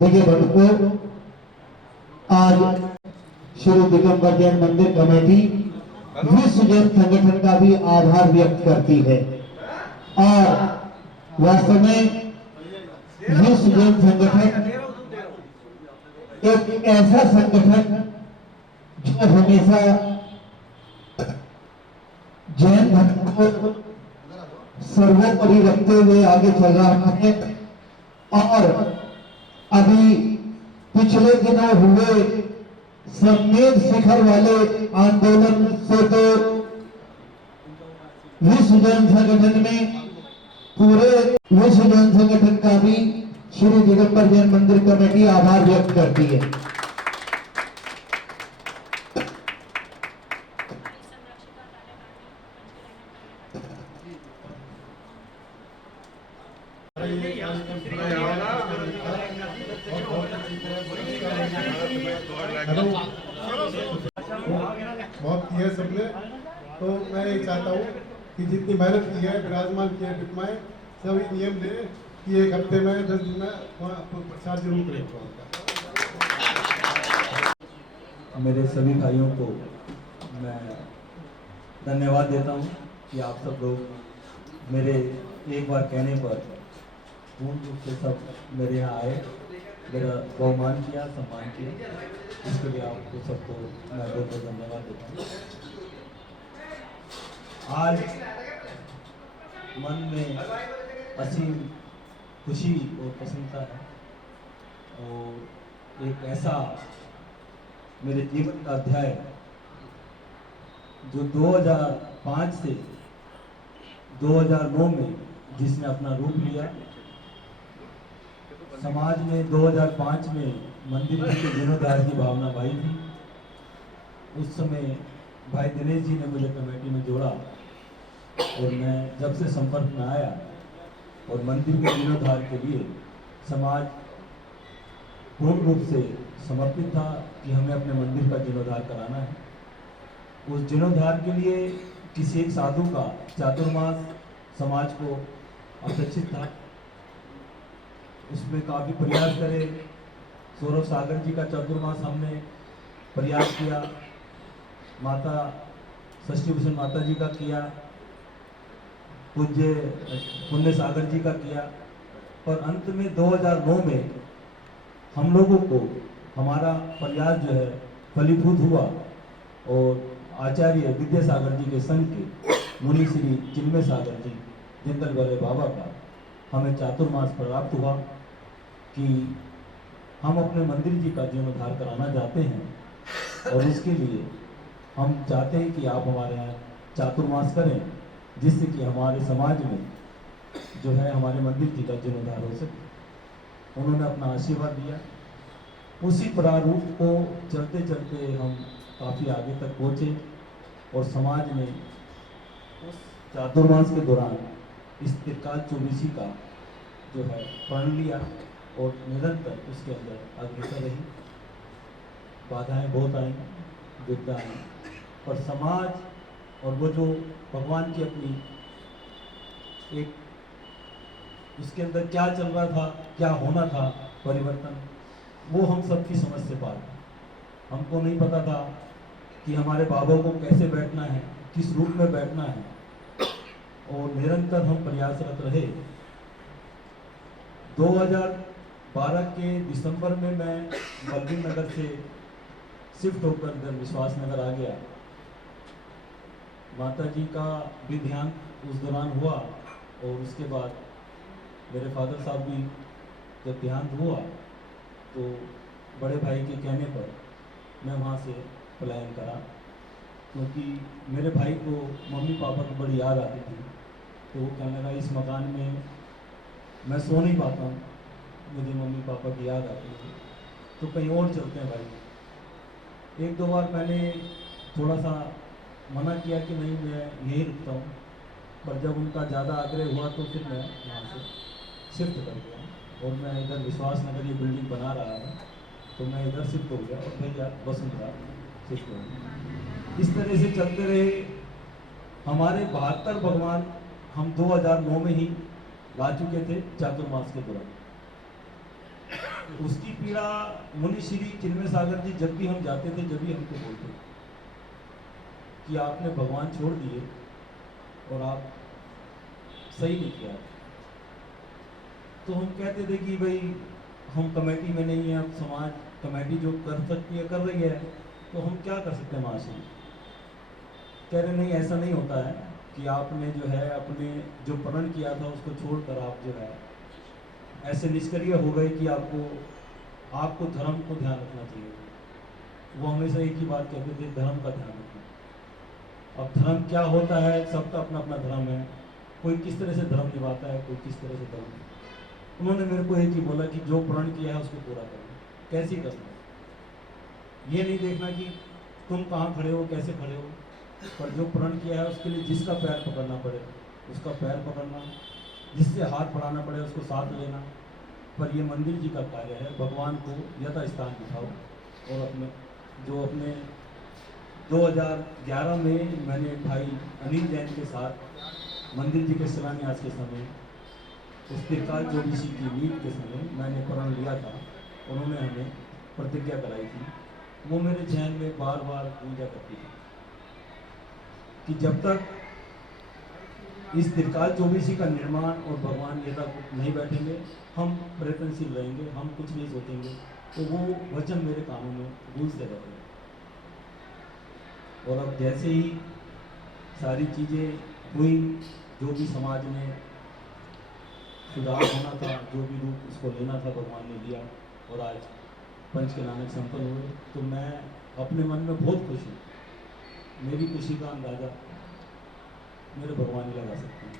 मुझे को आज श्री दिगंबर जैन मंदिर कमेटी विश्व जैन संगठन का भी आभार व्यक्त करती है। और वास्तव में विश्व जैन संगठन एक ऐसा संगठन जो हमेशा जैन धर्म को सर्वोपरि रखते हुए आगे चल रहा है। और अभी पिछले दिनों हुए संवेद शिखर वाले आंदोलन से तो विश्व जैन संगठन में पूरे विश्व जैन संगठन का भी श्री दिगंबर जैन मंदिर कमेटी आभार व्यक्त करती है। बहुत की है सबने, तो मैं ये चाहता हूँ कि जितनी मेहनत की है विराजमान की है बिटमाएं सभी नियम ले कि 1 हफ्ते में 10 दिन में प्रचार जरूर करें। मेरे सभी भाइयों को मैं धन्यवाद देता हूँ कि आप सब लोग मेरे एक बार कहने पर पूर्ण रूप से सब मेरे यहाँ आए, मेरा बहुमान किया, सम्मान किया। इसके लिए आपको सबको मैं बहुत बहुत धन्यवाद देता हूँ। आज मन में असीम खुशी और प्रसन्नता है और एक ऐसा मेरे जीवन का अध्याय जो 2005 से 2009 में जिसने अपना रूप लिया। समाज में 2005 में मंदिर के जीर्णोद्धार की भावना भाई थी। उस समय भाई दिनेश जी ने मुझे कमेटी में जोड़ा और मैं जब से संपर्क में आया और मंदिर के जीर्णोद्धार के लिए समाज पूर्ण रूप से समर्पित था कि हमें अपने मंदिर का जीर्णोद्धार कराना है। उस जीर्णोद्धार के लिए किसी एक साधु का चातुर्मास समाज को अपेक्षित था। उसमें काफ़ी प्रयास करे। सौरभ सागर जी का चातुर्मास हमने प्रयास किया, माता षष्ठी भूषण माता जी का किया, पूज्य पुण्य सागर जी का किया, पर अंत में 2009 में हम लोगों को हमारा प्रयास जो है फलीभूत हुआ और आचार्य विद्यासागर जी के संघ के मुनि श्री चिन्मय सागर जी जिंदल वाले बाबा का हमें चातुर्मास प्राप्त हुआ कि हम अपने मंदिर जी का जीर्णोद्धार कराना चाहते हैं और उसके लिए हम चाहते हैं कि आप हमारे यहाँ चातुर्मास करें, जिससे कि हमारे समाज में जो है हमारे मंदिर जी का जीर्णोद्धार हो सके। उन्होंने अपना आशीर्वाद दिया। उसी प्रारूप को चलते चलते हम काफ़ी आगे तक पहुँचे और समाज ने उस चातुर्मास के दौरान इस त्रिकाल चौबीसी का जो है प्रण लिया और निरंतर उसके अंदर अग्रसर रही। बाधाएं बहुत आई, विपदा आई, पर समाज और वो जो भगवान की अपनी एक उसके अंदर क्या चल रहा था, क्या होना था परिवर्तन, वो हम सबकी समझ से पार। हमको नहीं पता था कि हमारे बाबा को कैसे बैठना है, किस रूप में बैठना है, और निरंतर हम प्रयासरत रहे। 2012 के दिसंबर में मैं बलबीर नगर से शिफ्ट होकर इधर विश्वास नगर आ गया। माता जी का भी ध्यान उस दौरान हुआ, और उसके बाद मेरे फादर साहब भी जब देहांत हुआ तो बड़े भाई के कहने पर मैं वहाँ से पलायन करा, क्योंकि मेरे भाई को मम्मी पापा की बड़ी याद आती थी। तो वो कहने लगा इस मकान में मैं सो नहीं पाता हूँ, मुझे मम्मी पापा की याद आती है, तो कहीं और चलते हैं भाई। एक दो बार मैंने थोड़ा सा मना किया कि नहीं मैं यहीं रुकता हूँ, पर जब उनका ज़्यादा आग्रह हुआ तो फिर मैं यहाँ से शिफ्ट कर गया, और मैं इधर विश्वास नगर ये बिल्डिंग बना रहा है तो मैं इधर शिफ्ट हो गया, और भैया वसुंधरा शिफ्ट हो गया। इस तरह से चलते रहे। हमारे 72 भगवान हम 2009 में ही ला चुके थे चातुर्मास के दौरान। उसकी पीड़ा मुनि श्री चिन्मय सागर जी जब भी हम जाते थे जब भी हमको बोलते कि आपने भगवान छोड़ दिए और आप सही नहीं किया। तो हम कहते थे कि भाई हम कमेटी में नहीं है, अब समाज कमेटी जो कर सकती है कर रही है, तो हम क्या कर सकते हैं महाशय। कह रहे नहीं ऐसा नहीं होता है कि आपने जो है अपने जो प्रण किया था उसको छोड़कर आप जो है ऐसे निष्क्रिय हो गए कि आपको धर्म को ध्यान रखना चाहिए। वो हमेशा एक ही बात कहते थे, धर्म का ध्यान रखना। अब धर्म क्या होता है, सबका अपना अपना धर्म है, कोई किस तरह से धर्म निभाता है, कोई किस तरह से धर्म। उन्होंने मेरे को एक ही बोला कि जो प्रण किया है उसको पूरा करना। कैसे करना, ये नहीं देखना कि तुम कहाँ खड़े हो, कैसे खड़े हो, पर जो प्रण किया है उसके लिए जिसका पैर पकड़ना पड़े उसका पैर पकड़ना, जिससे हाथ बढ़ाना पड़े उसको साथ लेना। पर ये मंदिर जी का कार्य है, भगवान को यथास्थान बिठाओ। और अपने 2011 में मैंने भाई अनिल जैन के साथ मंदिर जी के शिलान्यास के समय उस त्रिकाल ज्योतिषी की नींव के समय मैंने प्रण लिया था, उन्होंने हमें प्रतिज्ञा कराई थी। वो मेरे जहन में बार बार पूजा करती थी कि जब तक इस त्रिकाल ज्योतिषी का निर्माण और भगवान यथा नहीं बैठेंगे, हम प्रयत्नशील रहेंगे, हम कुछ नहीं सोचेंगे। तो वो वचन मेरे कानों में गूंजते रहते हैं। और अब जैसे ही सारी चीज़ें हुई, जो भी समाज में सुधार होना था, जो भी रूप उसको लेना था भगवान ने लिया, और आज पंच के नानक संपन्न हुए, तो मैं अपने मन में बहुत खुश हूँ। मेरी खुशी का अंदाज़ा मेरे भगवान ही लगा सकते हैं।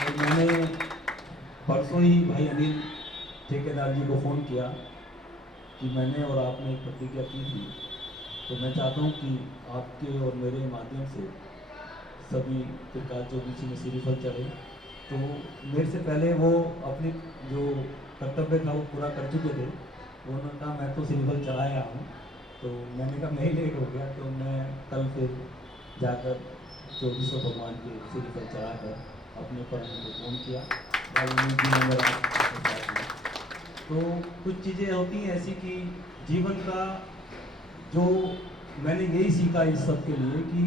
और मैंने परसों ही भाई अनिल ठेकेदार जी को फ़ोन किया कि मैंने और आपने एक प्रतिज्ञा की थी, तो मैं चाहता हूँ कि आपके और मेरे माध्यम से सभी त्रिकाल ज्योतिषी में श्रीफल चढ़े। तो मेरे से पहले वो अपने जो कर्तव्य था वो पूरा कर चुके थे। उन्होंने कहा मैं तो श्रीफल चढ़ाया हूँ, तो मैंने कहा मैं ही लेट हो गया, तो मैं कल फिर जाकर ज्योतिषों भगवान के श्रीफल चढ़ाकर अपने प्रण को पूर्ण किया। तो कुछ चीज़ें होती हैं ऐसी कि जीवन का जो मैंने यही सीखा इस सब के लिए कि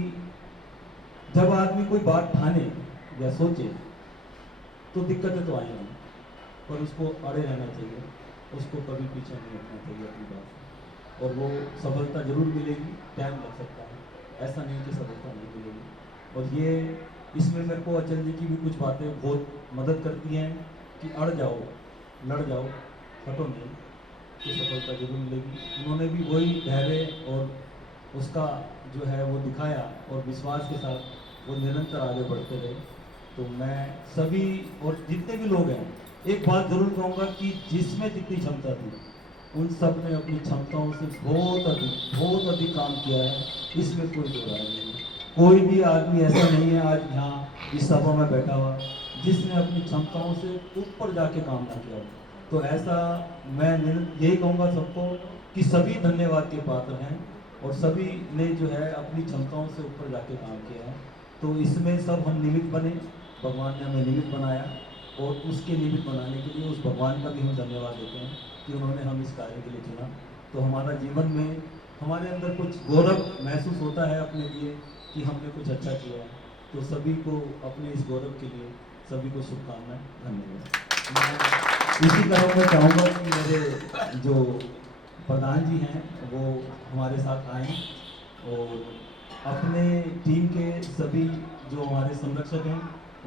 जब आदमी कोई बात ठाने या सोचे तो दिक्कतें तो आई नहीं, पर उसको अड़े रहना चाहिए, उसको कभी पीछे नहीं हटना चाहिए अपनी बात से, और वो सफलता जरूर मिलेगी। टाइम लग सकता है, ऐसा नहीं कि सफलता नहीं मिलेगी। और ये इसमें मेरे को अचल जी की भी कुछ बातें बहुत मदद करती हैं कि अड़ जाओ, लड़ जाओ, हटो नहीं, तो सफलता जरूर मिलेगी। उन्होंने भी वही धैर्य और उसका जो है वो दिखाया, और विश्वास के साथ वो निरंतर आगे बढ़ते रहे। तो मैं सभी और जितने भी लोग हैं, एक बात जरूर कहूँगा कि जिसमें जितनी क्षमता थी उन सब ने अपनी क्षमताओं से बहुत अधिक काम किया है, इसमें कोई दो राय नहीं है। कोई भी आदमी ऐसा नहीं है आज यहाँ इस सभा में बैठा हुआ जिसने अपनी क्षमताओं से ऊपर जाके काम ना किया। तो ऐसा मैं यही कहूँगा सबको कि सभी धन्यवाद के पात्र हैं, और सभी ने जो है अपनी क्षमताओं से ऊपर जाके काम किया है। तो इसमें सब हम निमित्त बने, भगवान ने हमें निमित्त बनाया, और उसके निमित्त बनाने के लिए उस भगवान का भी हम धन्यवाद देते हैं कि उन्होंने हम इस कार्य के लिए चुना। तो हमारा जीवन में हमारे अंदर कुछ गौरव महसूस होता है अपने लिए कि हमने कुछ अच्छा किया है। तो सभी को अपने इस गौरव के लिए सभी को शुभकामनाएं। धन्यवाद। इसी तरह मैं चाहूँगा कि मेरे जो प्रधान जी हैं वो हमारे साथ आएँ और अपने टीम के सभी जो हमारे संरक्षक हैं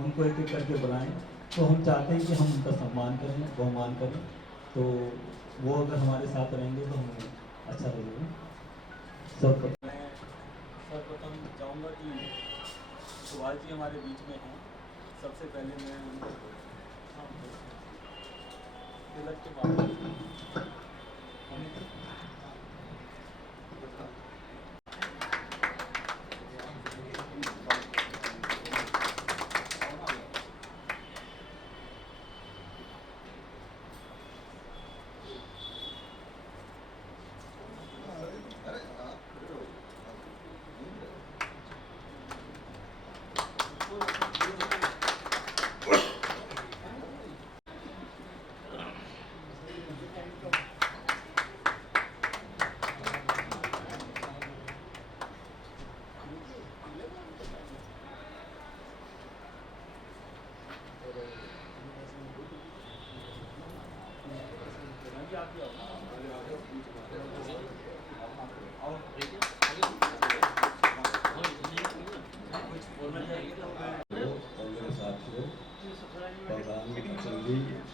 उनको एक एक करके बुलाएं। तो हम चाहते हैं कि हम उनका सम्मान करें, बहुमान करें। तो वो अगर हमारे साथ रहेंगे तो हमें अच्छा लगेगा। सर्वप्रथम चाहूँगा कि सुभाष जी हमारे बीच में हैं। सबसे पहले मैं उनको तिलक के बाद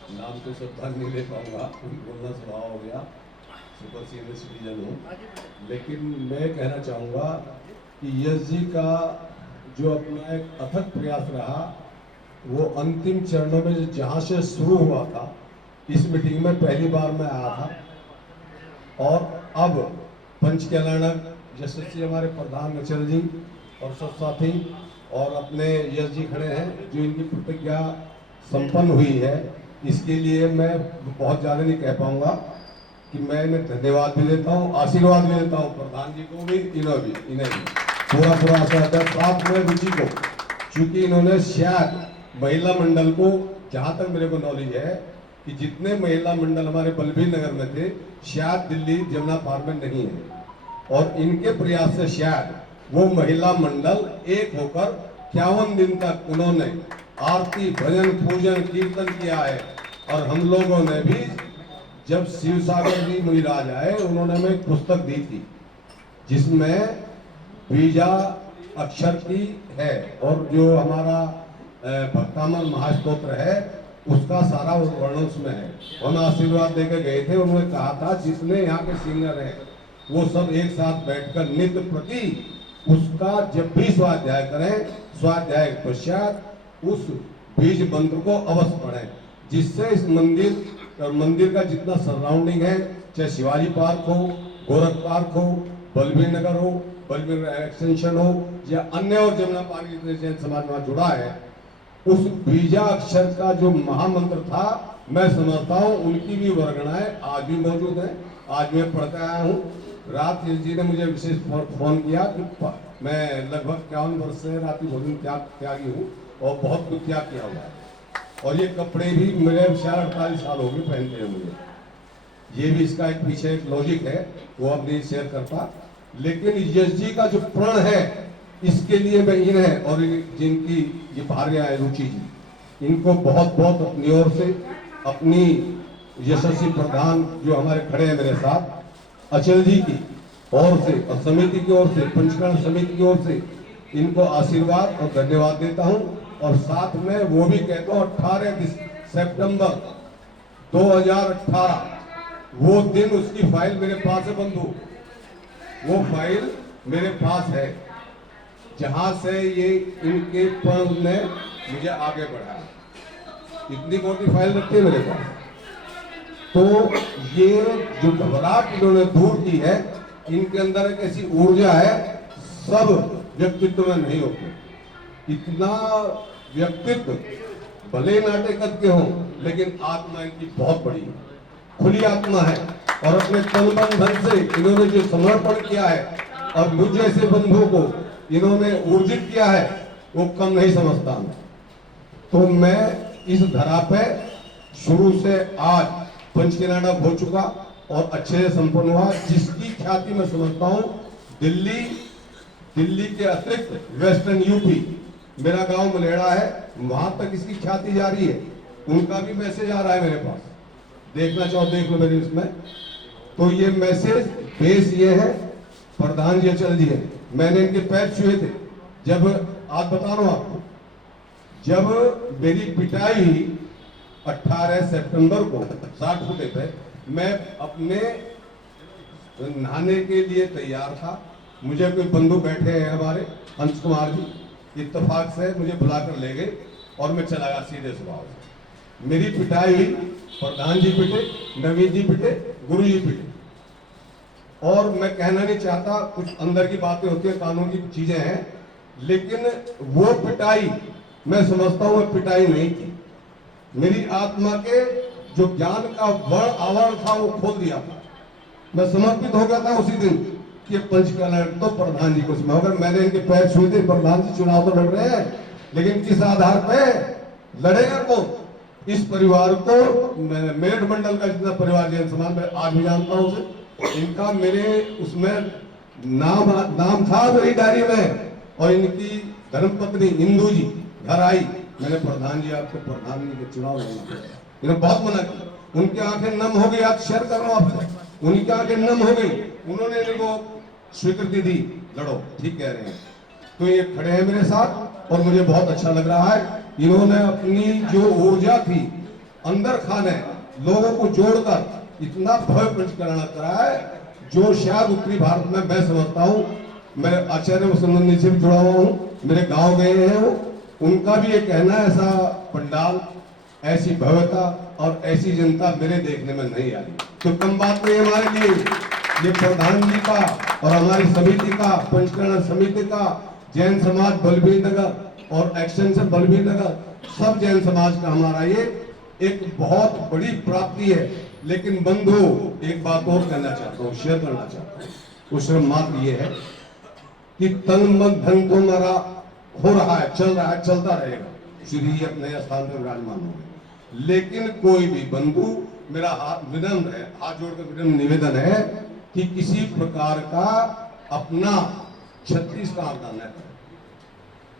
नाम तो सब नहीं ले पाऊंगा, बोलना स्वभाव हो गया, सुपर सीनियर सिटीजन हूँ। लेकिन मैं कहना चाहूँगा कि यश जी का जो अपना एक अथक प्रयास रहा वो अंतिम चरणों में जहाँ से शुरू हुआ था, इस मीटिंग में पहली बार मैं आया था और अब पंच कल्याणक यशस्वी हमारे प्रधान अचल जी और सब साथी और अपने यश जी खड़े हैं जो इनकी प्रतिज्ञा संपन्न हुई है। इसके लिए मैं बहुत ज़्यादा नहीं कह पाऊंगा कि मैं इन्हें धन्यवाद भी देता हूँ, आशीर्वाद भी देता हूँ प्रधान जी को भी, इन्हें भी पूरा आशीर्वाद है। साथ में रुचि को, क्योंकि इन्होंने शायद महिला मंडल को, जहाँ तक मेरे को नॉलेज है कि जितने महिला मंडल हमारे बलबीर नगर में थे शायद दिल्ली जमुना पार में नहीं है और इनके प्रयास से शायद वो महिला मंडल एक होकर 51 दिन तक उन्होंने आरती भजन पूजन कीर्तन किया है। और हम लोगों ने भी जब शिव सागर जी मुनिराज आए उन्होंने हमें एक पुस्तक दी थी जिसमें बीजा अक्षर की है और जो हमारा भक्तामन महास्तोत्र है उसका सारा वर्णन उसमें है। हम आशीर्वाद देकर गए थे, उन्होंने कहा था जितने यहाँ के सिंगर हैं वो सब एक साथ बैठकर नित्य प्रति उसका जब भी स्वाध्याय करें, स्वाध्याय के पश्चात उस बीज मंत्र को अवश्य पढ़ें, जिससे इस मंदिर का जितना सराउंडिंग है, चाहे शिवाजी पार्क हो, गोरख पार्क हो, बलबीर नगर हो, बलबीर एक्सटेंशन हो या अन्य और जमुना पार्क जितने जैन समाज वहाँ जुड़ा है, उस बीजा अक्षर का जो महामंत्र था मैं समझता हूँ उनकी भी वर्गणाएं आज भी मौजूद है। आज मैं पढ़ता आया हूँ। रात जी ने मुझे विशेष फोन किया कि मैं लगभग 51 वर्ष से रात्रि भोजन त्यागी हूँ और बहुत कुछ त्याग किया हुआ है और ये कपड़े भी मेरे 48 साल हो गए पहनते हैं मुझे। ये भी इसका एक पीछे एक लॉजिक है, वो अब नहीं शेयर करता। लेकिन यश जी का जो प्रण है इसके लिए मैं इन्हें और जिनकी ये भार्या है रुचि जी, इनको बहुत बहुत अपनी ओर से, अपनी यशस्वी प्रधान जो हमारे खड़े हैं मेरे साथ, अचल जी की ओर से और समिति की ओर से, पंचकर्ण समिति की ओर से इनको आशीर्वाद और धन्यवाद देता हूं। और साथ में वो भी कहता हूँ 18 सितंबर 2018 वो दिन उसकी फाइल मेरे पास है बंधु, वो फाइल मेरे पास है जहां से ये इनके प्रण ने मुझे आगे बढ़ाया। इतनी मोटी फाइल रखी है मेरे पास। तो ये जो घबराहट इन्होंने दूर की है, इनके अंदर एक ऐसी ऊर्जा है सब व्यक्तित्व में नहीं होती। इतना व्यक्तित्व भले नाटक के हों लेकिन आत्मा इनकी बहुत बड़ी है, खुली आत्मा है और अपने तन मन धन से इन्होंने जो समर्पण किया है और मुझ जैसे बंधुओं को इन्होंने ऊर्जित किया है वो कम नहीं समझता मैं। तो मैं इस धरा पे शुरू से आज पंचकल्याणक हो चुका और अच्छे से संपन्न हुआ, जिसकी ख्याति मैं समझता हूँ दिल्ली के अतिरिक्त वेस्टर्न यूपी, मेरा गांव मलेड़ा है, वहां तक इसकी ख्याति जारी है। उनका भी मैसेज आ रहा है मेरे पास, देखना चाहो देख लो मेरे इसमें। तो ये मैसेज बेस ये है, प्रधान जी अचल जी है, मैंने इनके पैर छुए थे। जब आज बता रहा हूं आपको, जब मेरी पिटाई 18 सितंबर को 60 फुटे पे, मैं अपने नहाने के लिए तैयार था, मुझे कोई बंधु बैठे हैं हमारे हंस कुमार जी, इत्तेफाक से मुझे बुलाकर ले गए और मैं चला गया सीधे स्वभाव से। मेरी पिटाई हुई, प्रधान जी पिटे, नवीन जी पिटे, गुरु जी पिटे। और मैं कहना नहीं चाहता, कुछ अंदर की बातें होती है, कानून की चीजें हैं, लेकिन वो पिटाई मैं समझता हूँ पिटाई नहीं थी। मेरी आत्मा के जो ज्ञान का वर्ण आवरण था वो खोल दिया था। मैं समर्पित हो गया था उसी दिन कि पंचकला तो प्रधान जी को मगर मैंने इनके पैर छुए थे। प्रधान जी चुनाव तो लड़ रहे हैं, लेकिन किस आधार पे लड़ेगा कौन? इस परिवार को, मेरठ मंडल का जितना परिवार जैन समाज में आज भी जानता हूं उसे, इनका मेरे उसमें नाम था मेरी डायरी में, और इनकी धर्मपत्नी इंदू जी घर आई, मैंने प्रधान जी आपको प्रधान जी के चुनाव लड़ना, इन्होंने बहुत मना किया। उनकी आंखें नम हो गई, आज शेयर कर रहा हूं आपसे, उनकी आंखें नम हो गई, उन्होंने इनको स्वीकृति दी, लड़ो, ठीक कह रहे हैं। तो ये खड़े हैं मेरे साथ और मुझे बहुत अच्छा लग रहा है। इन्होंने अपनी जो ऊर्जा थी अंदर खाने लोगों को जोड़कर इतना भव्य पंचकर्णा करा है, जो शायद उत्तरी भारत में मैं समझता हूँ। मैं आचार्य संबंधी से भी जुड़ा हुआ हूँ, मेरे गांव गए हैं वो, उनका भी ये कहना है ऐसा पंडाल, ऐसी भव्यता और ऐसी जनता मेरे देखने में नहीं आई। तो कम बात नहीं हमारे लिए, ये प्रधान जी का और हमारी समिति का, पंचकर्णा समिति का, जैन समाज बलबीर नगर और एक्सटेंशन बलबीर नगर, सब जैन समाज का हमारा ये एक बहुत बड़ी प्राप्ति है। लेकिन बंधु एक बात और कहना चाहता हूँ, शेयर करना चाहता हूँ, उस मात्र ये है कि तन मन धन तो हमारा हो रहा है, चल रहा है, चलता रहेगा, श्री अपने स्थान पर विराजमान होंगे। लेकिन कोई भी बंधु, मेरा विनम्र है, हाथ जोड़कर विनम्र निवेदन है कि किसी प्रकार का अपना 36 का आंकड़ा न करें,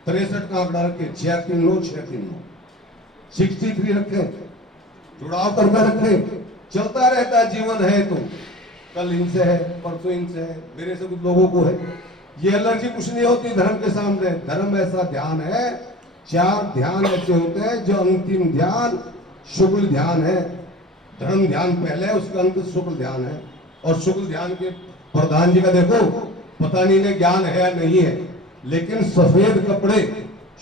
63 का आंकड़ा रखें, 639 63 रखें, जुड़ाव करके रखें, चलता रहता है, जीवन है। तो कल इनसे है, परसों इनसे है, मेरे से कुछ लोगों को है, ये एलर्जी कुछ नहीं होती धर्म के सामने। धर्म ऐसा ध्यान है, 4 ध्यान ऐसे होते हैं, जो अंतिम ध्यान शुक्ल ध्यान है। धर्म ध्यान पहले, उसका अंत शुक्ल ध्यान है। और शुक्ल ध्यान के प्रधान जी का देखो, पता नहीं इन्हें ज्ञान है या नहीं है, लेकिन सफेद कपड़े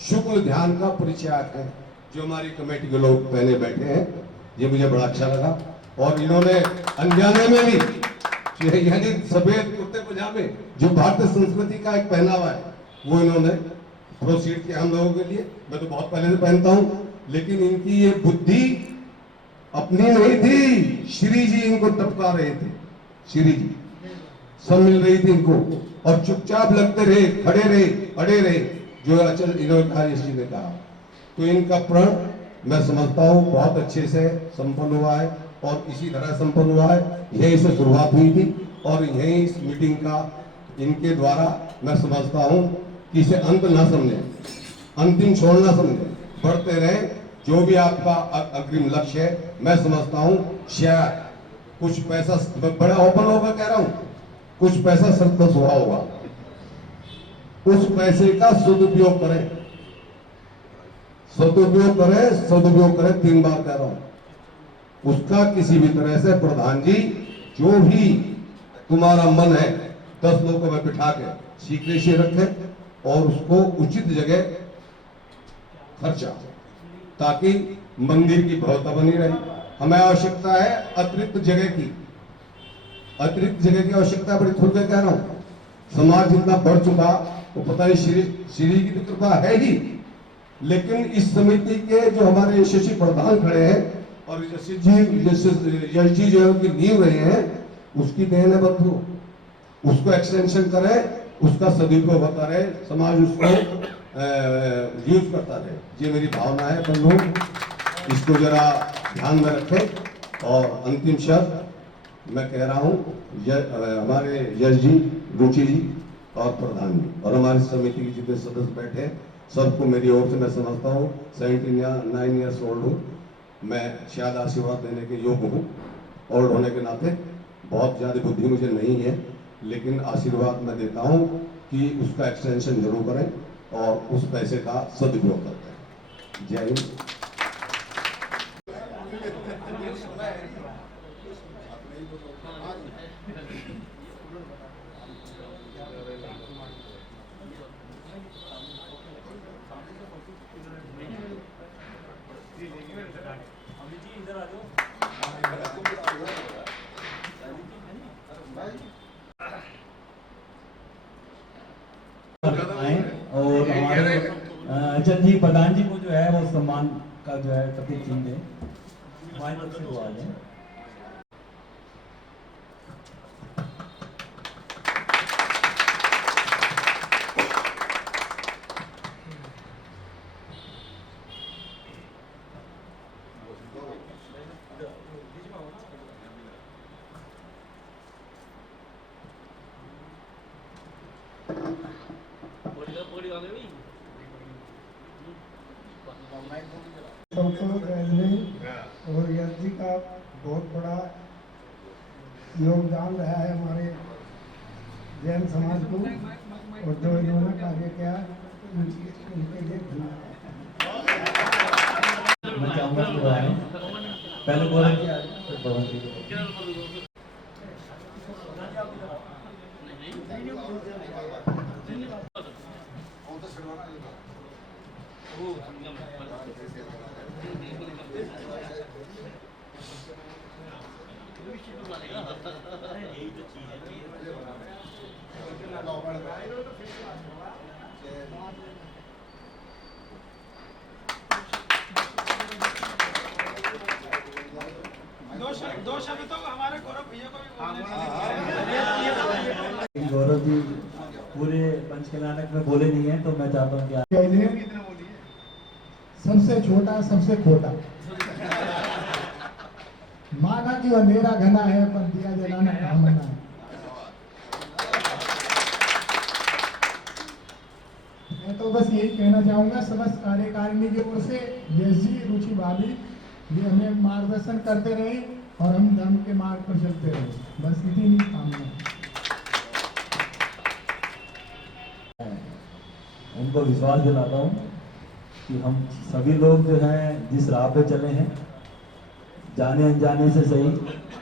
शुक्ल ध्यान का परिचायक है, जो हमारी कमेटी के लोग पहने बैठे हैं। ये मुझे बड़ा अच्छा लगा। और इन्होंने अनजाने में भी, यानी सफेद कुर्ते पजामे जो भारतीय संस्कृति का एक पहनावा है, वो इन्होंने प्रोसीड किया हम लोगों के लिए। मैं तो बहुत पहले से पहनता हूँ, लेकिन इनकी ये बुद्धि अपनी नहीं थी, श्री जी इनको टपका रहे थे, श्री जी सब मिल रही थी इनको, और चुपचाप लगते रहे, खड़े रहे, अड़े रहे, जो अचल इन्होंने कहा, ऋषि ने कहा। तो इनका प्रण मैं समझता हूँ बहुत अच्छे से संपन्न हुआ है, और इसी तरह संपन्न हुआ है। यही से शुरुआत हुई थी, और यही इस मीटिंग का इनके द्वारा मैं समझता हूँ कि इसे अंत ना समझे, अंतिम छोड़ ना समझे, बढ़ते रहे। जो भी आपका अग्रिम लक्ष्य है, मैं समझता हूँ शायद कुछ पैसा, बड़ा ओपन होकर कह रहा हूँ, कुछ पैसा सरप्लस हुआ होगा, उस पैसे का सदुपयोग करें, सदुपयोग करें, सदुपयोग करें, 3 बार कह रहा हूं। उसका किसी भी तरह से प्रधान जी, जो भी तुम्हारा मन है, 10 लोगों को मैं बिठा के सीक्रेसी रखें और उसको उचित जगह खर्चा, ताकि मंदिर की भव्यता बनी रहे। हमें आवश्यकता है अतिरिक्त जगह की, अतिरिक्त जगह की आवश्यकता बड़ी खुल के कह रहा हूं। समाज जितना बढ़ चुका, वो पता नहीं श्री की तो कृपा है ही, लेकिन इस समिति के जो हमारे यशस्वी प्रधान खड़े हैं और यश जी जो है उनकी नींव रहे हैं, उसकी देन है बंधु। उसको एक्सटेंशन करें, उसका सदुपयोग होता रहे, समाज उसको यूज करता रहे, ये मेरी भावना है बंधु। इसको जरा ध्यान में रखें। और अंतिम शब्द मैं कह रहा हूँ हमारे यश जी, रुचि जी और प्रधान जी और हमारी समिति के जितने सदस्य बैठे हैं, सबको मेरी ओर से मैं समझता हूँ 79 ईयर्स ओल्ड हूँ मैं, शायद आशीर्वाद देने के योग्य हूँ। ओल्ड होने के नाते बहुत ज़्यादा बुद्धि मुझे नहीं है, लेकिन आशीर्वाद मैं देता हूँ कि उसका एक्सटेंशन जरूर करें और उस पैसे का सदुपयोग करते हैं। जय हिंद। आए और हमारे अजय जी प्रधान जी को जो है वो सम्मान का जो है प्रतीक चिन्ह है, हमारी तरफ से वो आ जाए। और यश जी का बहुत बड़ा योगदान रहा है हमारे जैन समाज को, और जो इन्होंने कार्य किया उनके लिए धन्यवाद। मैं चाहूँगा कि वो आए, पहले बोला कि फिर पवन जी दो शब्द तो हमारे गौरव भैया को भी बोलने। गौरव जी पूरे पंचकल्याणक में बोले नहीं है, तो मैं चाहता हूँ कि सबसे छोटा सबसे खोटा, माना कि अंधेरा घना है पर दिया जलाना कहाँ मना है। मैं तो बस यही कहना चाहूंगा समस्त कार्यकारिणी की ओर से, यश जी, रुचि भाभी, ये हमें मार्गदर्शन करते रहे और हम धर्म के मार्ग पर चलते रहे, बस इतनी कामना। उनको विश्वास दिलाता हूँ कि हम सभी लोग जो हैं जिस राह पे चले हैं, जाने अनजाने से सही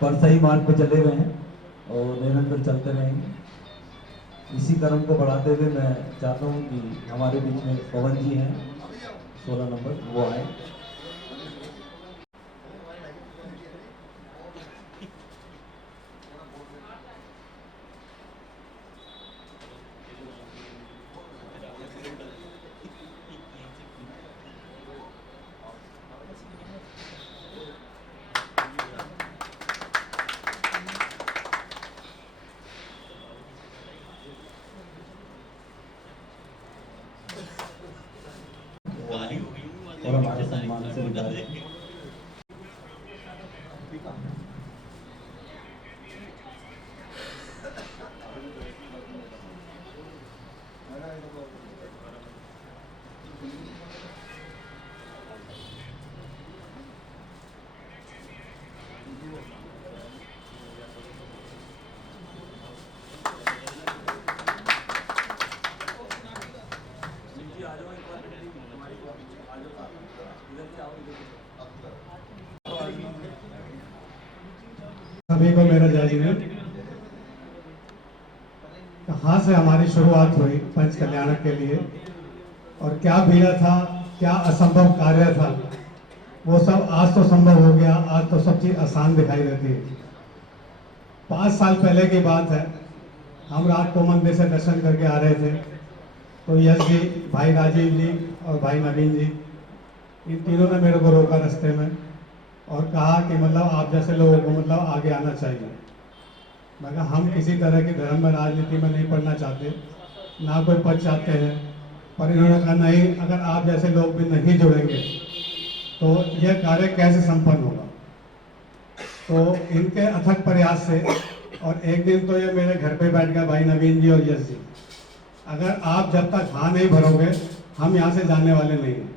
पर सही मार्ग पे चले हुए हैं और निरंतर चलते रहेंगे। इसी क्रम को बढ़ाते हुए मैं चाहता हूँ कि हमारे बीच में पवन जी हैं 16 नंबर, वो आए। और हमारे सम्मान से विदाई। सभी को मेरा जय हिंद। कहाँ से हमारी शुरुआत हुई पंच कल्याणक के लिए और क्या भीड़ा था, क्या असंभव कार्य था, वो सब आज तो संभव हो गया। आज तो सब चीज आसान दिखाई देती है। 5 साल पहले की बात है, हम रात को मंदिर से दर्शन करके आ रहे थे, तो यश जी, भाई राजीव जी और भाई नवीन जी, इन तीनों ने मेरे को रोका रास्ते में और कहा कि मतलब आप जैसे लोगों को मतलब आगे आना चाहिए। मैं कहा हम किसी तरह की धर्म में राजनीति में नहीं पढ़ना चाहते, ना कोई पद चाहते हैं, पर इन्होंने कहा नहीं, अगर आप जैसे लोग भी नहीं जुड़ेंगे तो यह कार्य कैसे संपन्न होगा। तो इनके अथक प्रयास से, और एक दिन तो ये मेरे घर पे बैठ गए भाई नवीन जी और यश जी, अगर आप जब तक हाँ नहीं भरोगे हम यहाँ से जाने वाले नहीं हैं।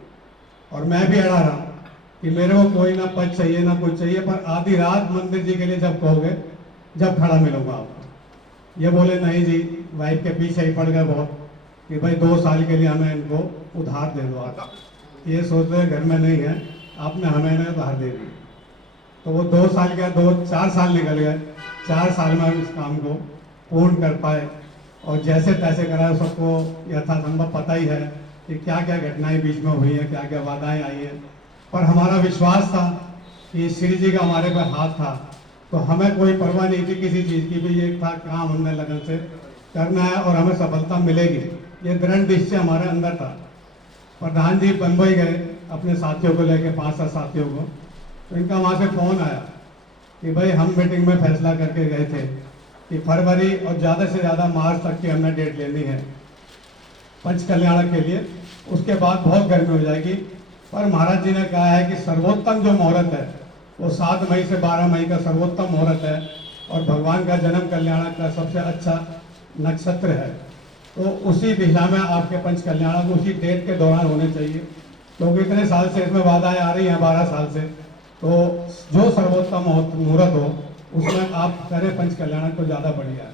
और मैं भी अड़ा रहा कि मेरे को कोई ना पद चाहिए ना कुछ चाहिए, पर आधी रात मंदिर जी के लिए जब कहोगे जब खड़ा मिलूंगा आपको। ये बोले नहीं जी, वाइफ के पीछे ही पड़ गए बहुत कि भाई 2 साल के लिए हमें इनको उधार दे दो आप। ये सोच रहे घर में नहीं है, आपने हमें इन्हें उधार दे दी। तो वो 2 साल के 4 साल निकल गए। 4 साल में हम इस काम को पूर्ण कर पाए, और जैसे तैसे करा। सबको यथासंभव पता ही है कि क्या क्या घटनाएं बीच में हुई हैं, क्या क्या बाधाएं आई हैं, पर हमारा विश्वास था कि श्री जी का हमारे पर हाथ था, तो हमें कोई परवाह नहीं थी किसी चीज़ की भी। ये था काम हमने लगन से करना है और हमें सफलता मिलेगी, ये दृढ़ निश्चय हमारे अंदर था। प्रधान जी बम्बई गए अपने साथियों को लेकर, 5-7 साथियों को, तो इनका वहाँ से फ़ोन आया कि भाई हम मीटिंग में फैसला करके गए थे कि फरवरी और ज़्यादा से ज़्यादा मार्च तक की हमने डेट लेनी है पंच कल्याण के लिए, उसके बाद बहुत गर्मी हो जाएगी। पर महाराज जी ने कहा है कि सर्वोत्तम जो मुहूर्त है वो 7 मई से 12 मई का सर्वोत्तम मुहूर्त है, और भगवान का जन्म कल्याण का सबसे अच्छा नक्षत्र है। तो उसी दिशा में आपके पंच कल्याण उसी डेट के दौरान होने चाहिए, क्योंकि इतने साल से इसमें बाधाएं आ रही हैं, 12 साल से। तो जो सर्वोत्तम मुहूर्त हो उसमें आप करें पंच कल्याण तो ज़्यादा बढ़िया है।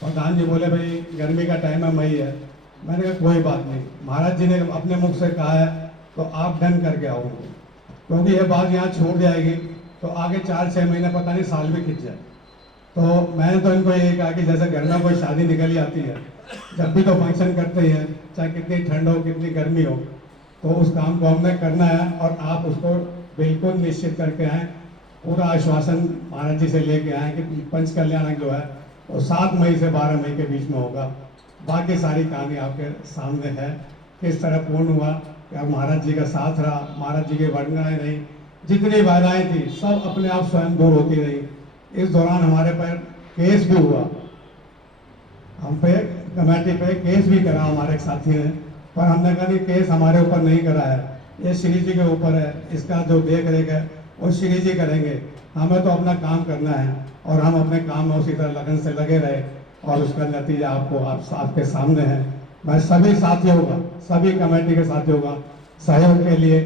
प्रधान जी बोले भाई गर्मी का टाइम है, मई है। मैंने कहा कोई बात नहीं, महाराज जी ने अपने मुख से कहा है तो आप डन करके आओगे, क्योंकि ये बात यहाँ छूट जाएगी तो आगे 4-6 महीने पता नहीं साल भी खिंच जाए। तो मैंने तो इनको ये कहा कि जैसे घर में कोई शादी निकल ही आती है, जब भी तो फंक्शन करते ही हैं, चाहे कितनी ठंड हो कितनी गर्मी हो, तो उस काम को हमने करना है। और आप उसको बिल्कुल निश्चित करके आएँ, पूरा आश्वासन महाराज जी से लेके आए कि पंच कल्याण जो है वो 7 मई से 12 मई के बीच में होगा। बाकी सारी कहानी आपके सामने है, किस तरह पूर्ण हुआ, क्या महाराज जी का साथ रहा, महाराज जी की वंदनाएं रही, जितनी बाधाएं थी सब अपने आप स्वयं दूर होती रही। इस दौरान हमारे पर केस भी हुआ, हम पे कमेटी पे केस भी करा हमारे साथी ने, पर हमने कहा कि केस हमारे ऊपर नहीं करा है, ये श्री जी के ऊपर है, इसका जो देख रेख है वो श्री जी करेंगे, हमें तो अपना काम करना है। और हम अपने काम में उसी तरह लगन से लगे रहे, और उसका नतीजा आपके सामने है। मैं सभी साथियों का, सभी कमेटी के साथियों का सहयोग के लिए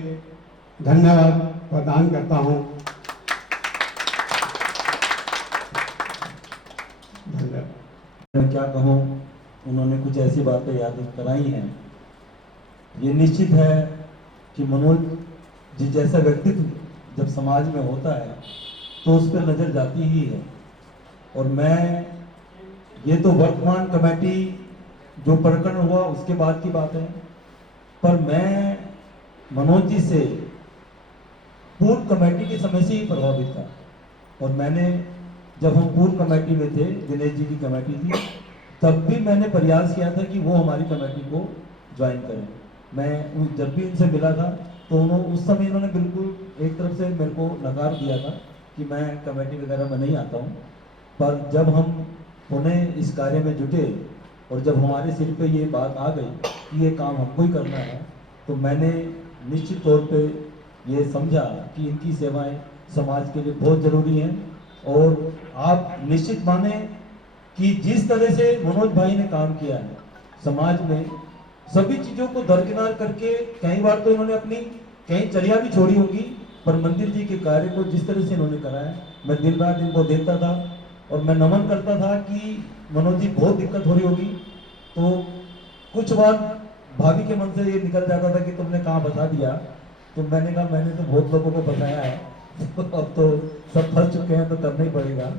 धन्यवाद प्रदान करता हूँ। धन्यवाद। मैं क्या कहूँ, उन्होंने कुछ ऐसी बातें याद कराई हैं। ये निश्चित है कि मनोज जी जैसा व्यक्तित्व जब समाज में होता है तो उस पर नज़र जाती ही है। और मैं, ये तो वर्तमान कमेटी जो प्रकरण हुआ उसके बाद की बात है, पर मैं मनोज जी से पूर्व कमेटी के समय से ही प्रभावित था। और मैंने, जब हम पूर्व कमेटी में थे, दिनेश जी की कमेटी थी, तब भी मैंने प्रयास किया था कि वो हमारी कमेटी को ज्वाइन करें। मैं जब भी इनसे मिला था तो उस समय इन्होंने बिल्कुल एक तरफ से मेरे को नकार दिया था कि मैं कमेटी वगैरह में नहीं आता हूँ। पर जब हम पुनः इस कार्य में जुटे और जब हमारे सिर पे ये बात आ गई कि ये काम हमको ही करना है, तो मैंने निश्चित तौर पे ये समझा कि इनकी सेवाएं समाज के लिए बहुत ज़रूरी हैं। और आप निश्चित माने कि जिस तरह से मनोज भाई ने काम किया है समाज में, सभी चीज़ों को दरकिनार करके, कई बार तो इन्होंने अपनी कहीं चर्या भी छोड़ी होगी, पर मंदिर जी के कार्य को जिस तरह से इन्होंने करा है, मैं दिन रात इनको देखता था और मैं नमन करता था कि मनोज जी बहुत दिक्कत हो रही होगी। तो कुछ बार भाभी के मन से ये निकल जाता था कि तुमने कहाँ बता दिया, तो मैंने कहा मैंने तो बहुत लोगों को बताया है, अब तो सब फंस चुके हैं तो करना ही पड़ेगा।